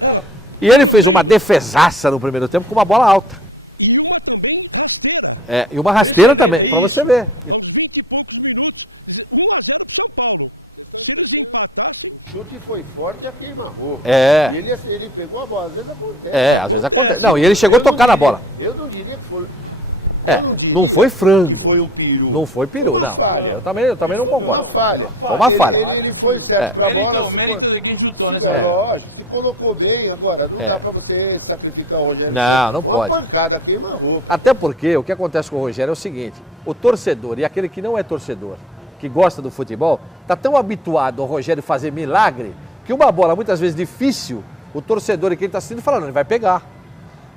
E ele fez uma defesaça no primeiro tempo com uma bola alta. E uma também rasteira. E uma rasteira também, para você ver. Aos 20 e poucos minutos, 1-0 pro São Paulo. Se eles empatassem... O chute foi forte e a queima-roupa. Ele pegou a bola, às vezes acontece. Acontece. Não, e ele chegou a tocar na bola. Eu não diria que foi... Eu não diria não foi frango. Que foi um peru. Não foi peru. Foi uma falha. Eu também não concordo. Uma falha. Ele foi certo pra bola. Mérito de quem chutou nessa bola. Lógico, se colocou bem. Agora, não dá pra você sacrificar o Rogério. Não foi uma pode. pancada, queima-roupa. Até porque o que acontece com o Rogério é o seguinte, o torcedor e aquele que não é torcedor, que gosta do futebol, tá tão habituado ao Rogério fazer milagre, que uma bola muitas vezes difícil, o torcedor e quem está assistindo fala, não, ele vai pegar.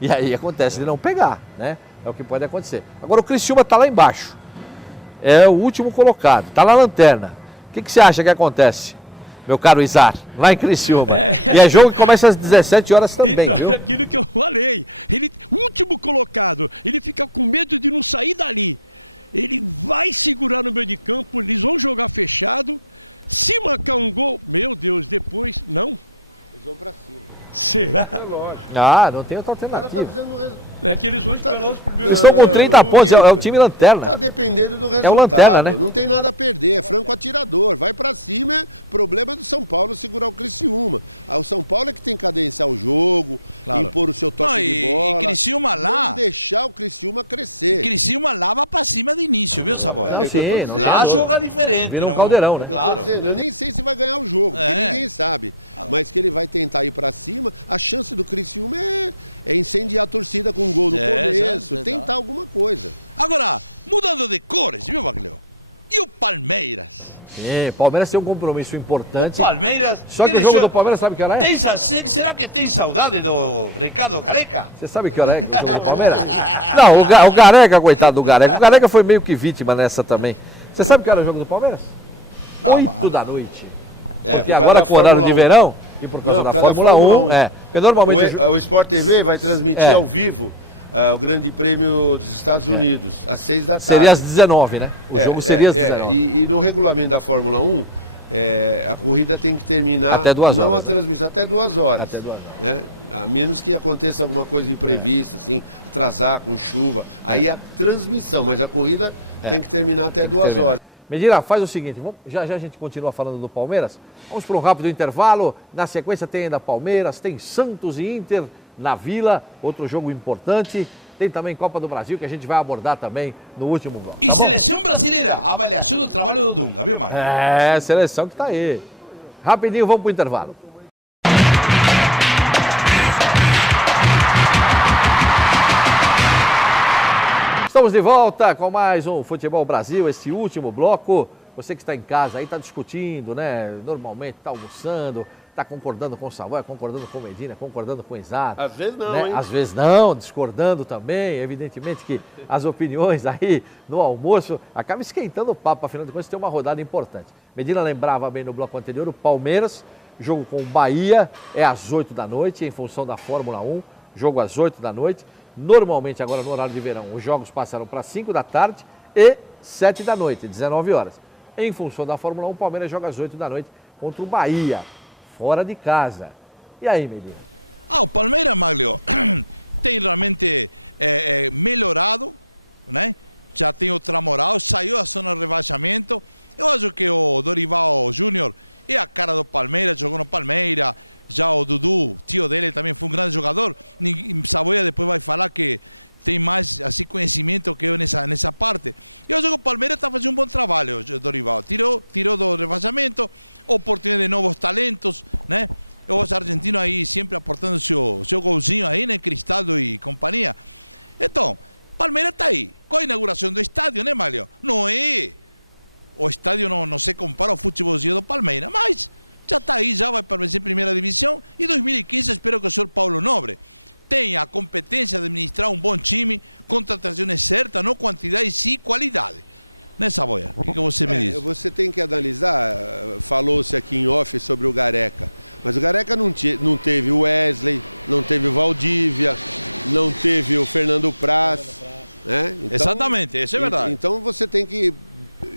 E aí acontece de não pegar, né? É o que pode acontecer. Agora o Criciúma está lá embaixo. É o último colocado, está na lanterna. O que você acha que acontece, meu caro Exar, lá em Criciúma? E é jogo que começa às 17 horas também, então, viu? É aquilo que eu falei. Ele, último colocado, ele fica com medo de não sair dali. Ele vai segurar no meio de campo, eles vão jogar fechado. Se marcar um gol, meu Deus, depois, não. Eles vão pra cima. Será? É lógico. Não tem outra alternativa. É que eles vão esperar os primeiros. Eles estão com 30 pontos, é o time lanterna. Tá dependendo do resultado. É o lanterna, né? Não tem nada a perder, é franco atirador. Vai pra cima, é problema do São Paulo segurar o Criciúma. O São Paulo é que tem que cadenciar o jogo, impor o seu toque de bola. E Criciúma lá... Não deixar o Criciúma crescer. Criciúma lá vai pra cima de início, viu, Saboia? Lá joga diferente. Vira um caldeirão, né? Claro. Eu nem sei se vai ganhar o jogo, porque ninguém sabe. Mas que ele vai tentar ir pra cima, a chance do Criciúma é incendiar a torcida com um gol no começo, tentar alguma coisa. Agora, mudando de cores, viu, Baglio? E o Palmeiras? O Palmeiras tem um compromisso importante. O Palmeiras... Só que o jogo do Palmeiras sabe que hora é? Será que tem saudade do Ricardo Gareca? Você sabe que hora é o jogo do Palmeiras? Não, o Gareca, coitado do Gareca. O Gareca foi meio que vítima nessa também. Você sabe que hora é o jogo do Palmeiras? 8 da noite. E agora com o horário de verão... E por causa da Fórmula 1, normalmente o Sport TV vai transmitir ao vivo o Grande Prêmio dos Estados Unidos, às 6 da tarde. Seria às 19, né? O jogo seria às 19. E no regulamento da Fórmula 1, a corrida tem que terminar, até 2 não horas, a transmissão, até 2 horas. Até 2 horas. Né? A menos que aconteça alguma coisa imprevista, assim, atrasar com chuva. Aí a transmissão, mas a corrida tem que terminar até 2 horas. Medina, faz o seguinte, já a gente continua falando do Palmeiras. Vamos para um rápido intervalo. Na sequência tem ainda Palmeiras, tem Santos e Inter na Vila, outro jogo importante. Tem também Copa do Brasil, que a gente vai abordar também no último bloco. E Seleção Brasileira, avaliação do trabalho do Dunga, viu, Magno? Seleção que tá aí. Rapidinho, vamos para o intervalo. Estamos de volta com mais um Futebol Brasil, esse último bloco. Você que está em casa aí está discutindo, né? Normalmente está almoçando, está concordando com o Savoia, concordando com o Medina, concordando com o Exato. Às vezes não, né? hein? Às vezes não, discordando também. Evidentemente que as opiniões aí no almoço acabam esquentando o papo, afinal de contas tem uma rodada importante. Medina lembrava bem no bloco anterior, o Palmeiras, jogo com o Bahia, é às 8 da noite, em função da Fórmula 1, jogo às 8 da noite. Normalmente, agora no horário de verão, os jogos passaram para 5 da tarde e 7 da noite, 19 horas. Em função da Fórmula 1, o Palmeiras joga às 8 da noite contra o Bahia, fora de casa. E aí, Medina? O Palmeiras, Maglio, tem realmente melhorado, né? Já tem outra moral, saiu da zona de rebaixamento. Eu acho que o Dorival Júnior é a cara do Palmeiras, jogou no Palmeiras. Já o Dudu, tio dele, também foi um grande jogador. Savoia depois vai falar que tem mais assim, conhecimento que eu nessa parte. Eu acho que o Palmeiras está fazendo um bom trabalho, Dorival. Tirou do rebaixamento, oportunidade de novos talentos, né? Os argentinos aí sempre aportando seu golzinho aí, né? Cristaldo e companhia. Então, Palmeiras está aí. Com a inauguração do estádio, né, Mário? Não é... O estádio não se compara ao futebolzinho do Palmeiras, mas... já está aí, já vai permanecer em primeira divisão. E 2015 espero que o senhor Paulo Nobre tenha a competência de administrar um bom time, contratações certas, não quantidade e sim qualidade. Né, Savoia? O que você me diz? Você tem que analisar, falou-se aqui em off sobre o Gareca, mas o Gareca não teve o Wesley, não teve o Valdívia, não teve o Fernando Praz. Né? Então, exatamente, isso é verdade. Então você tem que...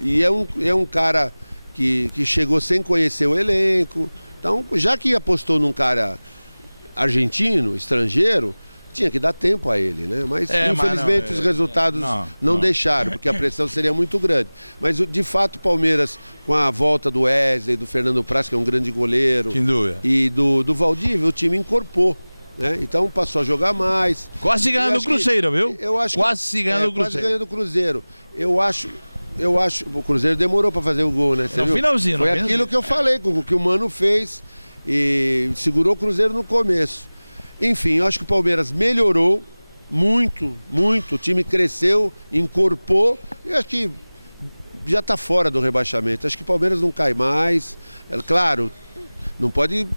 E é um cara... Que chegou sem conhecer o elenco. Então, já que apostou num cara argentino, estrangeiro, tinha que dar tempo a ele, né? Mas, infelizmente, os resultados não deixaram, porque a pressão seria muito grande. Mas, de fato, o Palmeiras, com a volta do Wesley, do Fernando Praz, que é um grande goleiro, e do Valdívia, o time incorporou. Né? Então, passou a jogar mais. Quase ganhando o Cruzeiro, viu? Eu acho quase ganhando o Cruzeiro. Quase ganhando o Cruzeiro. Eu acho, o Cruzeiro demorou para fazer o gol, né? No finalzinho. Foi aquilo que eu falei, com o que o Mano fez e segurou o Cruzeiro no começo. Enfim, eu acho que o Palmeiras melhorou muito, muito. O time cresceu, incorporou e acho que já está fora do rebaixamento. Acho que o Palmeiras não cai mais. Claro, não pode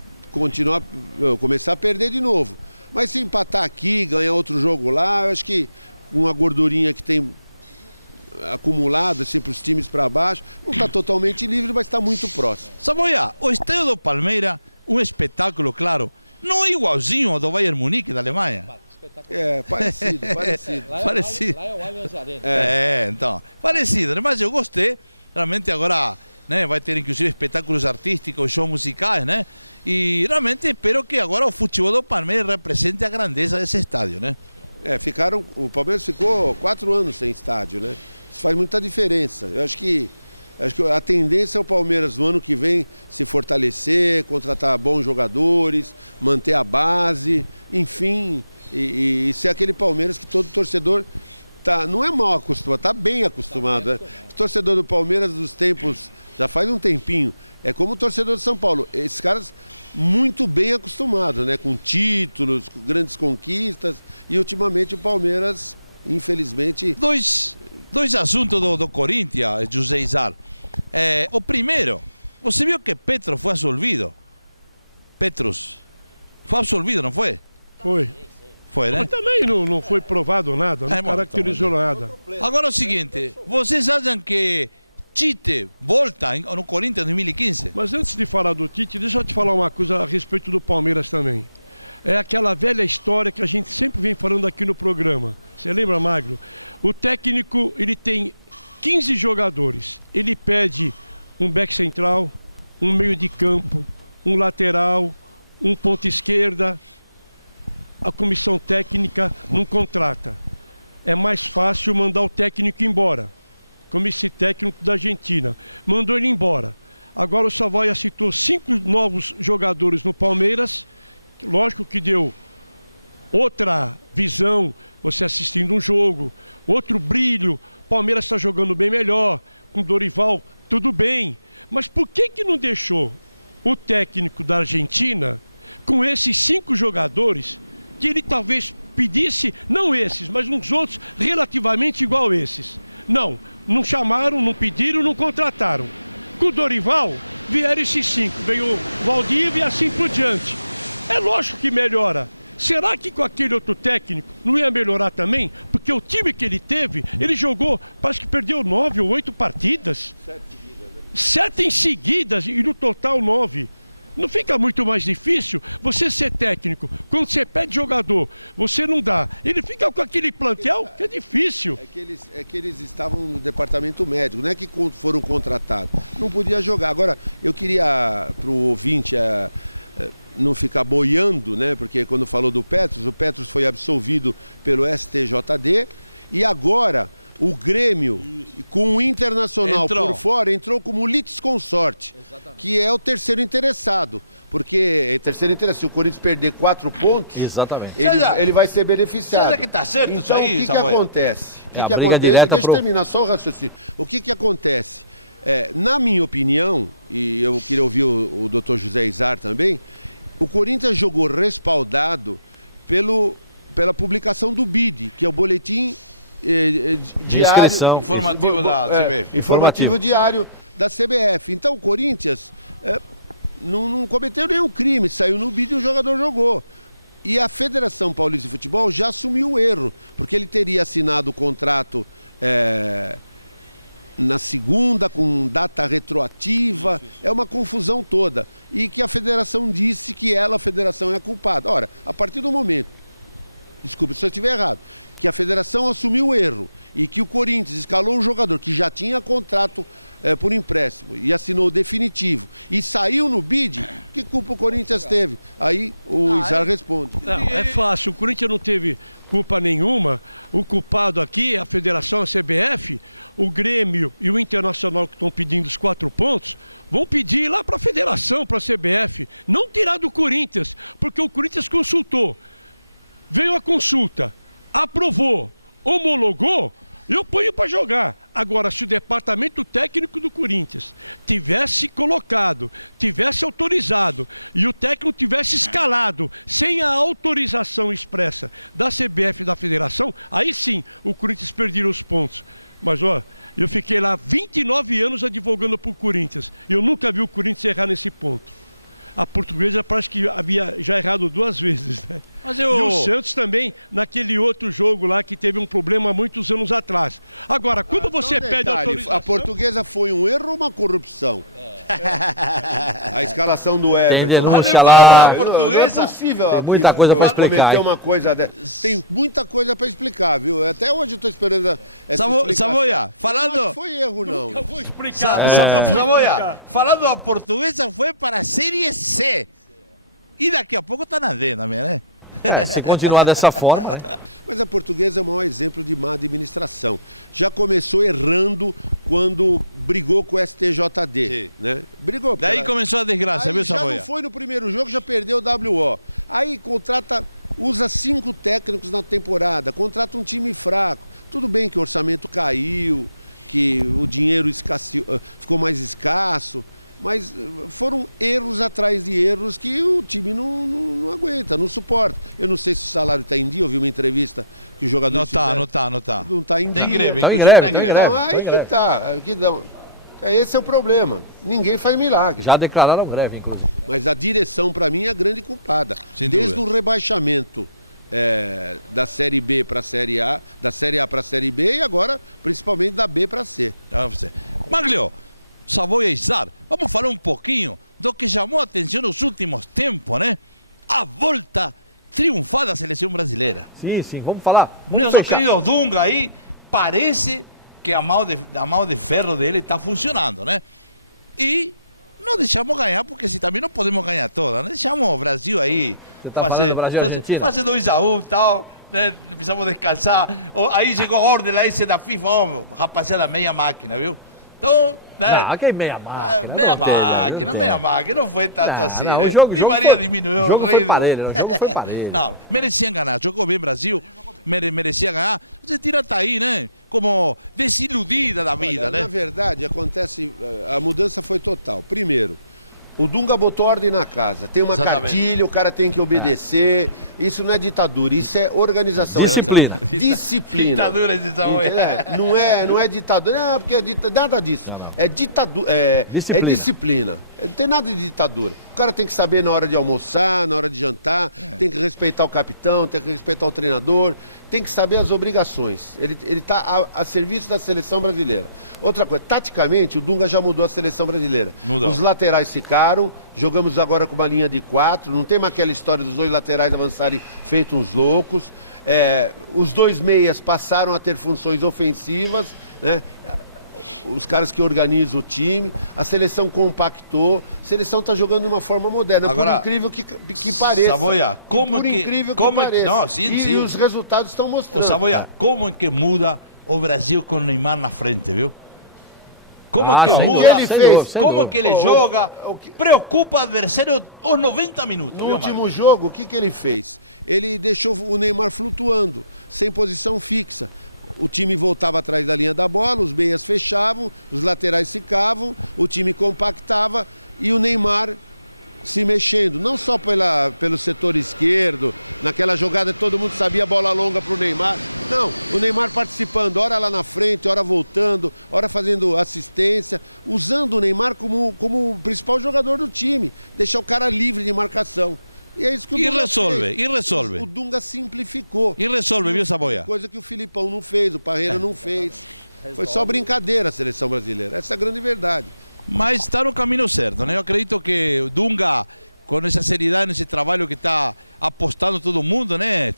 começar a perder de novo. Mas se empatar aqui, ganhar outro jogo lá, eu acho que uma gordurinha que tem acumulado assim, para os times para baixo, não está totalmente livre, mas está muito próximo. Savoia, o estádio do Palmeiras, um espetáculo, claro, não é igualzinho ao do Bayern Munique da Alemanha? Parecido. Parecido. Lá é o Allianz Arena. Então, parecido, mas eu gostei, realmente agora, né, vai ter inclusive espetáculos artísticos, shows musicais, né? E realmente espero que agora o futebol do Palmeiras represente a grandeza desse estádio, né? O Palmeiras ficou 4 anos sem estádio, né? Isso faz muita diferença. Eu acho que a tendência é o Palmeiras no ano que vem se fortalecer, contratar bons jogadores, manter a base, enfim, e ser aquele Palmeiras que todo torcedor não é mal acostumado, está bem acostumado. Né? O torcedor do Palmeiras dos tempos, já faz um tempinho, é como o torcedor de São Paulo. Esses caras muito bem acostumados, né? Com títulos, com grandes conquistas, e ultimamente o Palmeiras, infelizmente... Dois assuntos do Corinthians, José Izar. O primeiro, você viu que Petros foi absolvido? Petros foi absolvido, não foi? Foi, né? Mas também não foi provado nada, não caracterizou nada. Agora é o seguinte, vocês acham que Tite volta no Corinthians em 2015? Mas antes de falar do Tite, deixa eu te falar uma coisa a respeito do Palmeiras também. É aquela velha história que a gente sempre vem falando aqui no programa. Você lembra, Magno? O técnico, ele tem 15 jogadores. Ele pede um back central, um meio de campo, um lateral, um ponta esquerda. A comissão técnica não contrata. É mais fácil mandar o técnico embora. Como esse técnico da Argentina. Mandou ele embora. Agora o Savoia citou 5 novos jogadores no Palmeiras. Lógico que deu outra visão, você assistindo um jogo, outro brilho. Palmeiras está jogando bem melhor. Com Dorival, tudo bem. Mas por que não deixou o técnico da Argentina com esses 5 jogadores que ele talvez pedisse, não esses, mas uns outros relativamente igual a esses? Não chamaram, não pediram, não contrataram. Com o Dorival, vieram esses 5, veio o Valdívia e assim por diante. É lógico que melhora. Será que com aquele outro técnico não ia melhorar também? Porque o time que ele teve, ele jogou, parece que perdeu 9 ou 8 partidas. 7 seguidas, né? 7 em seguidas e no total 9. Não fica muito mais difícil você ser técnico? Quando você pede jogador, você não dá. Ele fica com aquele plantel que é difícil. É que eles estavam no departamento médico, não é que foram contratados. Não podia jogar. Agora, eu queria, para o ouvinte, não ficar boiando, né? Porque quando falou do Petros, o Petros foi absolvido pelo STJD e agora o Grêmio, com o Internacional por fora, entrou como litisconsorte, que é o terceiro interessado. Porque se o Corinthians perder 4 pontos, ele vai ser beneficiado. Será que está certo então, isso aí, o que acontece? Deixa eu terminar só o raciocínio. O que acontece? Na minha opinião, e eu queria ouvir o Dr. José Izar também, o Corinthians jogou respaldado pela publicação do BID, que é o boletim diário, informativo da CBF. Informativo diário da CBF. Então o Corinthians não cometeu nenhum crime, saiu no BID e o jogador jogou. E a Federação Paulista de Futebol já assumiu o erro, porque ele teria assinado o contrato na segunda, com data retroativa, é uma confusão toda. E que a federação disse que a federação é a culpada. Ora, a partir do momento, desculpe se eu estiver errado, que a federação assumiu o erro e que o Corinthians escalou um jogador que já tinha contrato por empréstimo e assinou o definitivo e saiu no BID, que culpa o Corinthians teve? Aí o Izar responde. Não, é fácil, o Corinthians não teve culpa nenhuma, o culpado aqui é a federação, a CBF, o Grêmio e o Internacional que estão pedindo os 4 pontos, vão pedir lá para a federação, para a CBF, não tirar do Corinthians, porque o Corinthians consultou, veio a consulta, aprovou, homologou, eu ponho para jogar. Agora, se o departamento técnico do Corinthians tivesse colocado, tivesse autorizado e o técnico tivesse escalado sem a autorização expressa da CBF e da federação, aí sim o Corinthians perderia os pontos. Mas eu fiquei lá 29 anos advogando para o Corinthians. Eu nunca vi o Corinthians errar nesse ponto. A Portuguesa parece que havia já errado 2 vezes, né? E o Santos também, naquele outro jogo lá que teve um problema há muitos anos atrás. Agora, quando você pede autorização... A Portuguesa foi um erro ou uma corrupção? A escalação do Everton. Tem denúncia lá. A Portuguesa... Não é possível. Tem muita coisa para explicar. Tem muita coisa para explicar, viu? Até hoje eu estou esperando essa explicação. Savoia, falando... Não foi erro, não. Eu vou explicar. Savoia, falando a Portuguesa, foi para a Série C. E daqui a pouco está na D também, né? Se continuar dessa forma, né? Mas a Portuguesa é o maior exemplo de má administração. Já começou errando quando brigou com o STJD, né? Brigou. Daí começou a desgraça, viu, Savoia? Já não foi no primeiro jogo, já perdeu o WO. Aí usa 5 técnicos na temporada, contrata um time fraco. Tudo bem que o orçamento caiu, que o dinheiro ficou mais escasso, mas foram erros atrás de erros que o time não aguenta, não suporta. Eu não sei se o salário está em dia, eu vi uma entrevista que o jogador... Não está Não está em dia. Tem greve, tá em greve. Então, aí que tá. Esse é o problema. Ninguém faz milagre. Já declararam greve, inclusive. Mas a direção, para mim, é a grande culpada. Desde o rebaixamento da Série B para a Série A, da Série A para a Série B e agora, principalmente, da B para a C. Maglio, Savoia e Izar, vamos falar um pouquinho do que chamou a atenção nos últimos tempos, né? A volta triunfal da seleção brasileira. Sim, vamos falar. Nosso querido Dunga aí, parece que a mão de ferro dele está funcionando, né? E não deixamos ganhar, porque se também não podemos ganhar toda, né? Deixamos o Brasil aí fazer 2-1 e tal, né? Precisamos descansar. Aí chegou a ordem lá da FIFA, rapaziada, meia máquina, viu? Então, né? Não, que meia máquina. Meia máquina, não foi tanto assim. Não, né? o jogo diminuiu. O jogo foi parelho, Não, mereciam ganhar, jogou bem Brasil, merecia ganhar. Você tira tá aí, né? Como desiludida da vida, né? Na verdade, acontece, a mudança foi total. Primeiro, o Dunga botou ordem na casa. Tem uma cartilha, o cara tem que obedecer. Isso não é ditadura, isso é organização. Disciplina. Disciplina. Ditadura de tamanho. Não é ditadura, porque nada disso. Não. É ditadura, é disciplina. Não tem nada de ditadura. O cara tem que saber na hora de almoçar, na hora de jantar, tem que respeitar o capitão, tem que respeitar o treinador, tem que saber as obrigações. Ele está a serviço da seleção brasileira. Outra coisa, taticamente, o Dunga já mudou a seleção brasileira. Mudou. Os laterais ficaram, jogamos agora com uma linha de 4, não tem mais aquela história dos 2 laterais avançarem feito uns loucos. Os 2 meias passaram a ter funções ofensivas, né? Os caras que organizam o time, a seleção compactou, a seleção está jogando de uma forma moderna, agora, por incrível que pareça. Savoia, pareça. E os resultados estão mostrando. Savoia, como é que muda o Brasil com o Neymar na frente, viu? Como é que muda, ele fez, como que ele joga, preocupa o adversário os 90 minutos. No último jogo, o que ele fez? Ele deixou o Neymar flutuando, sem posição fixa. O time voltava atrás da linha da bola, os meias fechavam, os laterais ficavam, o time compactava e o Neymar se mexendo, não só pelo setor esquerdo, naquela jogada todo mundo sabia, bola longa para o Neymar. Não, o Neymar participando, ora lá na frente, ora voltando, ora fazendo assistência, usando o Neymar como o principal jogador do time, deixar o cara livre de marcação. E é isso que o Dunga resolve. O Dunga simplificou. E resolve, viu, Savoia? Coisa que o Filipão não fez, o Parreira não fez. Foi só brincadeira a seleção brasileira. Essa é a grande verdade. Mas está no caminho certo, né? Eu acredito que o Dunga, com essa seriedade, nesse trabalho que está apostando todo mundo, né?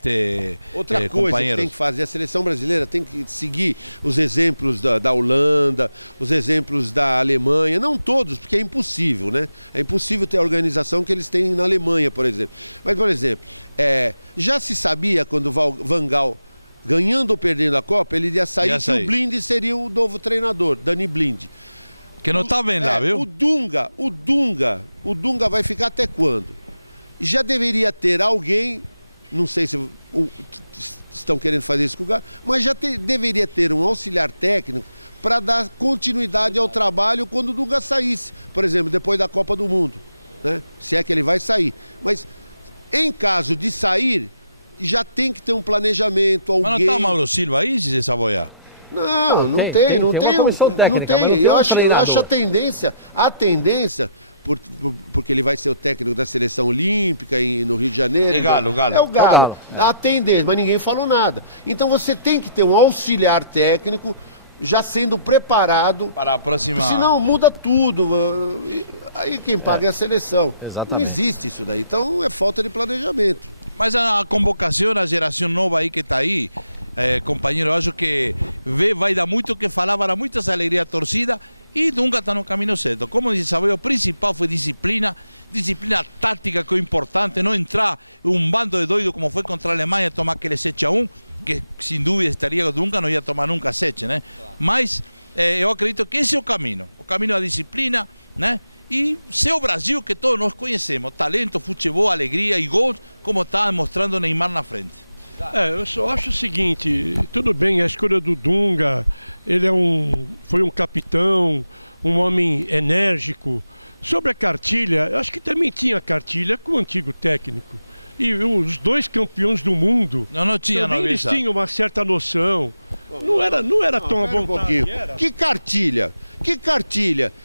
Outra coisa que tem que fazer, a seleção brasileira tem que seguir os exemplos da Holanda, os exemplos da Alemanha, não todos, porque é impossível, né? É impossível ter a organização que eles têm na Alemanha, por exemplo. Mas, por exemplo, já se sabia quando o Van Gaal, ganhando ou perdendo a Copa, ele ia sair que o Blind seria o novo treinador, Dani Blind. Que não tá vendo lá, viu? O Dunga vai ficar até quando? Já deveria ter alguém, não sei se estão querendo fazer isso com o Galo, mas já deveria ter um auxiliar técnico para dar continuidade ao trabalho quando o Dunga saísse. Por exemplo, depois da Copa do Mundo, né? Se é que ele vai sair. Mas em caso de sair, já tem que ter um planejamento, alguém... Mas não tá o Mauro Silva aí, Zé Savoia? Não tem uma comissão técnica, não tem. Eu acho a tendência, porque ele vai ser o técnico da seleção olímpica no Rio de Janeiro. É o Galo. A tendência, mas ninguém falou nada. Então você tem que ter um auxiliar técnico já sendo preparado. Para a próxima. Senão muda tudo. Aí quem paga é a seleção. Exatamente. Não existe isso daí. Então é falta de planejamento. Mas a convocação, a geração nova aí que está aí, companheiro, eu acho que vai dar muito o que falar, para muitas alegrias a torcida, e Dunga está no caminho certo. Como disse Savoia, o principal foi disciplina tática, que é importante, não entrar um bando de doido como foi contra a Alemanha, tomar aquele 7-1, que sem dúvida estaria, Dunga não ia tomar nunca 7, né? Mas eu acredito que esse é o caminho da disciplina, né? E ser o Brasil que todos nós conhecemos, talento, futebol, alegria e gols, como está mostrando o Neymar na frente. Eu só acho o seguinte, tudo bem, a escolha do Dunga, ele foi um capitão, um homem enérgico. Sobre a cartilha, eu acho que também tinha cartilha com o antigo técnico. E os 2 campeões do mundo, também eles tinham uma certa noção. Não era tão à vontade. Que cartilha?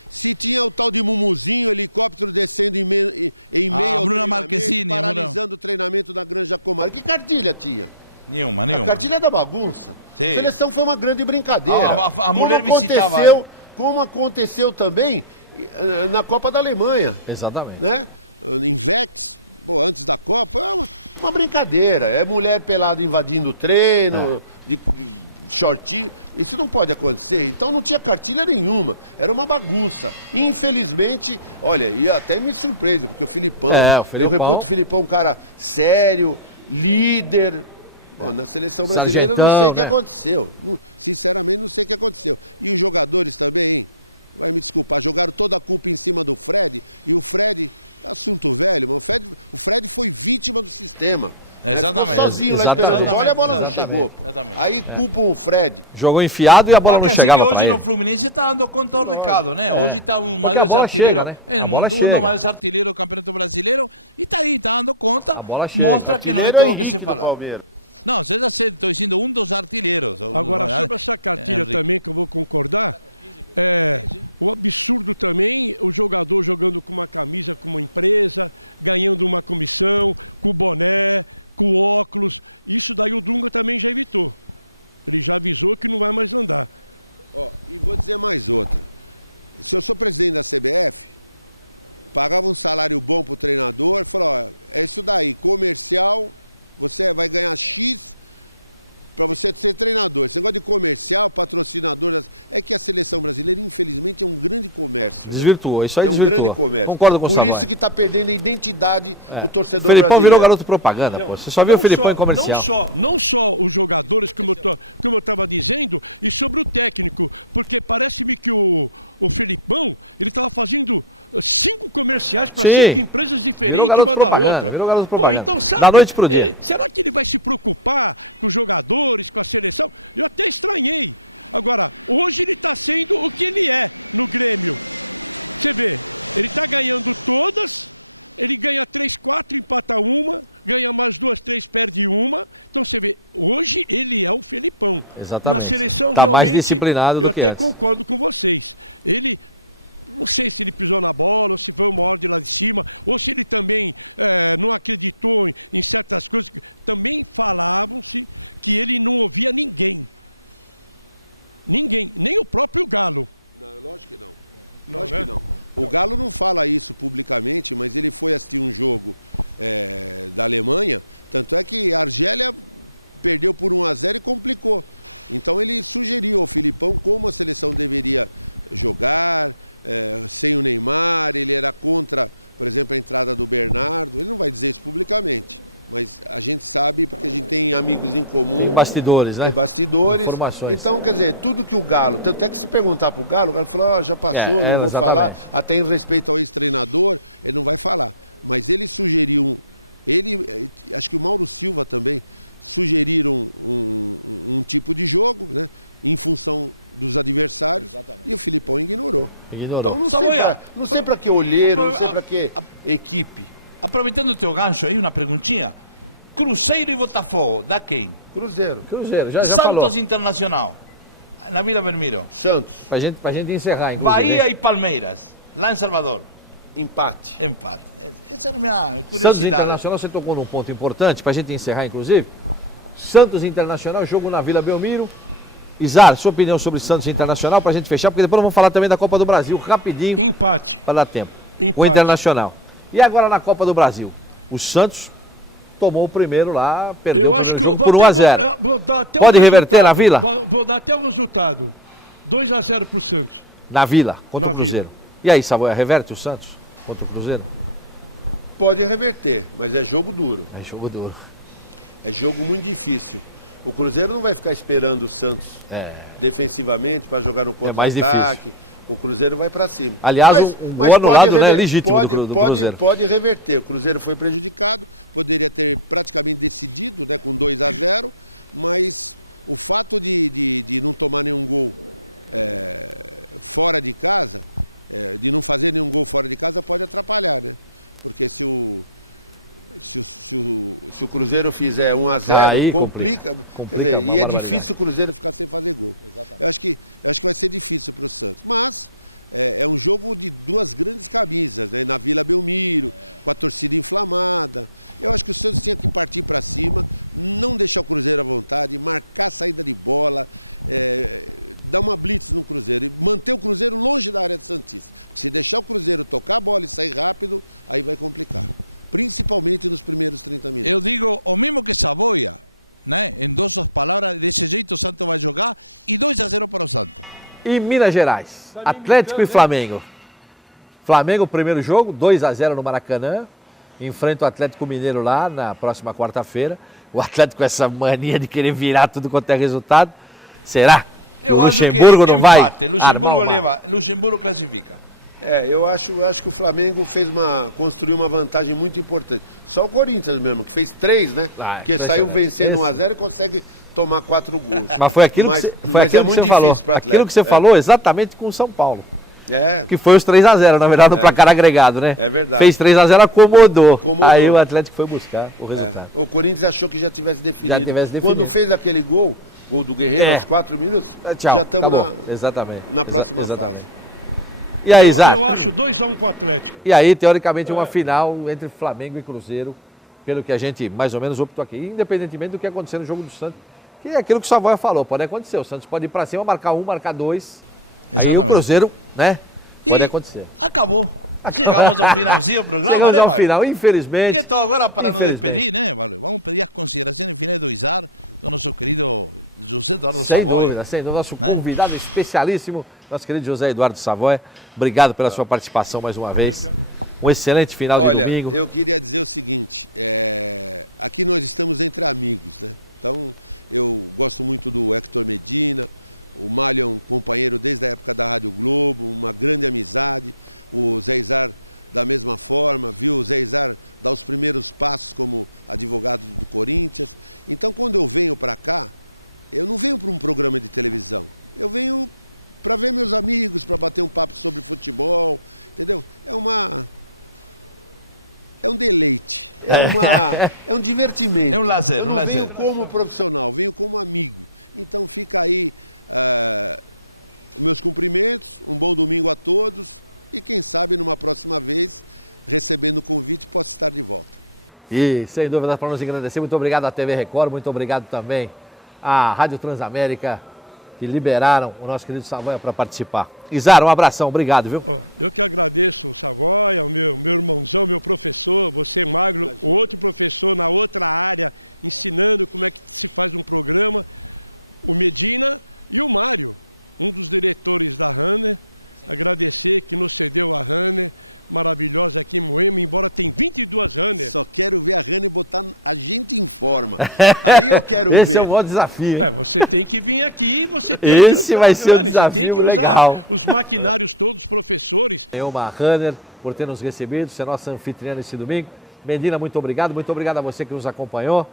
Se tinha o tal de Mumuzinho, helicóptero descendo em meio ao Bruna Marquezine, paralisando o treinamento da Granja Comar. Que cartilha tinha? Nenhuma. A cartilha é da bagunça. Sim. A seleção foi uma grande brincadeira. A mulher visitava. Como aconteceu também na Copa da Alemanha. Exatamente. Né? Em Vex, antes da Copa, foi uma brincadeira. É mulher pelada invadindo o treino, shortinho. Isso não pode acontecer. Então não tinha cartilha nenhuma. Era uma bagunça. Infelizmente, olha, e até me surpreende, porque o Filipão, eu reputo o Filipão um cara sério, líder. Bom, na seleção brasileira eu não sei o que aconteceu. Sinceramente, não sei o que aconteceu. E os jogadores também, hein? Vai me desculpar, jogaram toda a culpa em cima do Fred, e o Fred, assunto velho, mas o Fred foi vítima do sistema. Exatamente. Ficou sozinho lá esperando bola e a bola não chegou. Aí culpam o Fred. Jogou enfiado e a bola não chegava hoje pra ele. No Fluminense está dando conta do recado, né? Hoje está um maior artilheiro, né? Um dos maiores artilheiros do Campeonato Brasileiro, e está aí, está dando conta. Mostra que não é tudo o que se fala. Não, você já sei, estou dizendo um dos artilheiros. Agora, sobre essa cartilha também, que eu vou concordar, o absurdo também, o jogador jogando com uma camisa, com uma empresa, ganhando uma comissão, com o boné, com óculos. Isso daí o Dunga também já evitou. Ele já avisou que não vai mais andar. E vou dizer mais outra. Se eu sou presidente da CBF, pagava um salário bom pro treinador, falou, é isso daí, comercial, você vai ganhar X para você ser treinador. Esse negócio de comercial, patrocinador, é que a seleção brasileira, infelizmente, é um grande comércio. Desvirtuou, isso aí desvirtuou. É um grande comércio. Concordo com o Por isso que está perdendo a identidade do torcedor brasileiro. O Filipão virou garoto brasileiro. propaganda, pô. Você só viu o Filipão em comercial. Não só os jogadores, como eu estava dizendo, e sobre o técnico, porque parece-me que o Filipão, ele estava fazendo 5 comerciais para 5 empresas diferentes, uma da outra. Virou garoto propaganda. Então, sabe, da noite pro dia. Será que ele vai se preocupar com os jogadores, com a seleção? Eu até estranhei. Agora, hoje ele está sendo o que ele é no Grêmio. Você vê, ele está ganhando todas, ele ganha 3, 4, empata uma, ganha mais 2, 3, perde uma. Então você vê, hoje ele é o Felipão. Exatamente. Na seleção tá realmente, mais disciplinado do que eu até antes. concordo com vocês. Ele, não sei se ele pisou na bola, ou se foi uma ordem lá de cima, ou se ele também não acreditou em certas coisas. Também falavam-se que ele não ouvia ninguém. Ninguém, nem o próprio Galo. Não, lógico que não. Lógico que não. O Galo não fala isso publicamente, mas ele foi assistir um jogo da Alemanha, tanto é que a Argélia perdeu por 1-0 e complicou. Então ele sugeriu ao Filipão como a seleção deveria jogar, sem o Neymar. Ele era contra, por exemplo, a entrada do Bernardo. Ele não vai dizer isso publicamente, mas a gente sabe porque a gente tem amigos em comum. Tem bastidores, né? Tem bastidores. Informações. Então, quer dizer, tudo que o Galo, tanto é que se perguntar pro Galo, o Galo falou, já passou, não vou falar. Até em respeito ao ex-treinador, ele não vai falar. Mas ele sugeriu, acho que o Mauro Silva também, sugeriram um tipo de jogo, né? Em função dos adversários. Exatamente. E o Filipão ignorou. Então não sei para que olheiro, não sei para que equipe. Aproveitando o teu gancho aí, uma perguntinha. Cruzeiro e Botafogo, dá quem? Cruzeiro, já Santos falou. Internacional, na Vila Belmiro. Santos. Pra gente encerrar, inclusive. Bahia e Palmeiras, lá em Salvador. Empate. Essa era a minha curiosidade. Santos Internacional, você tocou num ponto importante, pra gente encerrar, inclusive. Santos Internacional, jogo na Vila Belmiro. Izar, sua opinião sobre Santos Internacional, pra gente fechar, porque depois nós vamos falar também da Copa do Brasil, rapidinho. Empate. Pra dar tempo. Empate. O Internacional. E agora na Copa do Brasil? O Santos tomou o primeiro lá, perdeu Eu acho que por 1-0. vou dar até Pode reverter resultado. na Vila? Vou dar até o resultado. 2-0 pro Santos. Na Vila, contra Na o Cruzeiro. Vila. E aí, Savoia, reverte o Santos contra o Cruzeiro? Pode reverter, mas é jogo duro. É jogo duro. É jogo muito difícil. O Cruzeiro não vai ficar esperando o Santos defensivamente para jogar no contra-ataque. O Cruzeiro vai para cima. Aliás, um gol anulado, né? Legítimo do Cruzeiro. Pode reverter. O Cruzeiro foi prejudicado, poderia ter praticamente decidido, né, com 2-0, mas o fato de não tomar nenhum gol fora de casa, de não fazer nenhum gol fora de casa, pode atrapalhar, né? Porque se o Cruzeiro fizer 1-0, aí complica quer dizer, e é difícil o Cruzeiro ficar sem fazer gol. Eu acho que vai ser difícil para o Santos. Mas é um jogo de duas grandes camisas, né? Na Vila Belmiro, com a torcida inflamada. Eu acho que o Santos tinha que partir para cima, não deixar o Cruzeiro à vontade, marcar a saída de bola, dar uma blitz no Cruzeiro e manter o Cruzeiro longe da área do Santista. Se deixar o Cruzeiro tocar a bola e sair rápido, aí vai complicar. Principalmente nos primeiros 30 minutos. Eu digo o mesmo que Savoia, né? Em duas palavras, desse jeito o Santos vai jogar e 2-0 para o Santos. E Minas Gerais, Atlético e Flamengo. Flamengo, primeiro jogo, 2-0 no Maracanã. Enfrenta o Atlético Mineiro lá na próxima quarta-feira. O Atlético com essa mania de querer virar tudo quanto é resultado. Será? Eu o acho Luxemburgo que não empate. vai. Luxemburgo Luxemburgo classifica. Eu acho que o Flamengo construiu uma vantagem muito importante. Só o Corinthians mesmo, que fez 3, né? Porque saiu vencendo 1-0 e consegue tomar 4 gols. Mas foi aquilo que você, é muito difícil para o Atlético. Aquilo que você falou exatamente com o São Paulo. É. Que foi os 3-0, na verdade, no placar agregado, né? É verdade. Fez 3-0, acomodou. Aí o Atlético foi buscar o resultado. O Corinthians achou que já tivesse definido. definido. Quando fez aquele gol do Guerreiro, aos 4 minutos, tchau, já estamos na próxima fase. E aí, Zé? Eu acho 2-1 pro Atlético. E aí, teoricamente, uma final entre Flamengo e Cruzeiro, pelo que a gente mais ou menos optou aqui, independentemente do que acontecer no jogo do Santos, que é aquilo que o Savoia falou, pode acontecer. O Santos pode ir para cima, marcar 1, marcar 2. Aí o Cruzeiro, né? Pode acontecer. Acabou. Chegamos ao finalzinho do programa. Chegamos ao final, infelizmente. E então, agora, para nos despedir, né, Valeu? Vamos pedir as considerações finais do Izar, do nosso querido José Eduardo Savoia. Sem dúvida, nosso convidado especialíssimo, nosso querido José Eduardo Savoia. Obrigado pela sua participação mais uma vez. Um excelente final de domingo. Eu queria dizer o seguinte, aqui nós estamos entre amigos, né? Então, eu gosto muito do Hector Medina. O Mário é um companheiro desde a época da Rádio Globo, uma grande amizade. O Zé Izar da mesma forma, viu o Zé Izar dar os primeiros passos como advogado do Corinthians. Então, quando eu venho para cá, eu não venho para um programa de televisão. Eu venho para ver meus amigos, para bater um papo sobre futebol, entendeu? É um deleite, é um divertimento. É um lazer, eu não venho como profissional, venho como amigo. Então fica aí meus cumprimentos, um bom domingo a todos e quem sabe numa próxima vez, recebendo o convite, posso estar de volta. E sem dúvida, para nos agradecer, muito obrigado à TV Record, muito obrigado também à Rádio Transamérica, que liberaram o nosso querido Savoia para participar. Izar, um abração, obrigado, viu? Eu que agradeço o Savoia, o meu irmãozão, meu professor, você Magro, outro professor na outra área, ensinando como é que se faz um programa, o Medina e o Mário, um dos diretores da Runner. Agradecer que nos cedeu a Runner, maravilhosa aqui em Moema, embora tem 22 Runner. Só quero ver a Runner botar a gente em forma. Aí eu quero ver. Esse é o maior desafio, hein? Você tem que vir aqui e você tem que usar. Esse vai ser o desafio tem que legal. usar os maquinários todos, professores. Uma Runner por ter nos recebido, ser nossa anfitriã nesse domingo. Medina, muito obrigado a você que nos acompanhou.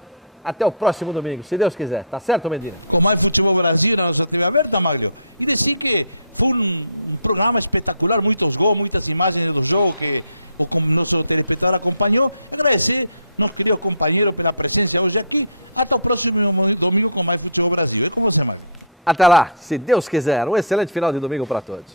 Até o próximo domingo, se Deus quiser. Tá certo, Medina? Com mais Futebol Brasil na nossa TV aberta, Maglio. E dizer que foi um programa espetacular, muitos gols, muitas imagens do jogo que o nosso telespectador acompanhou. Agradecer nosso querido companheiro pela presença hoje aqui. Até o próximo domingo com mais Futebol Brasil. É com você, Maglio. Até lá, se Deus quiser. Um excelente final de domingo para todos.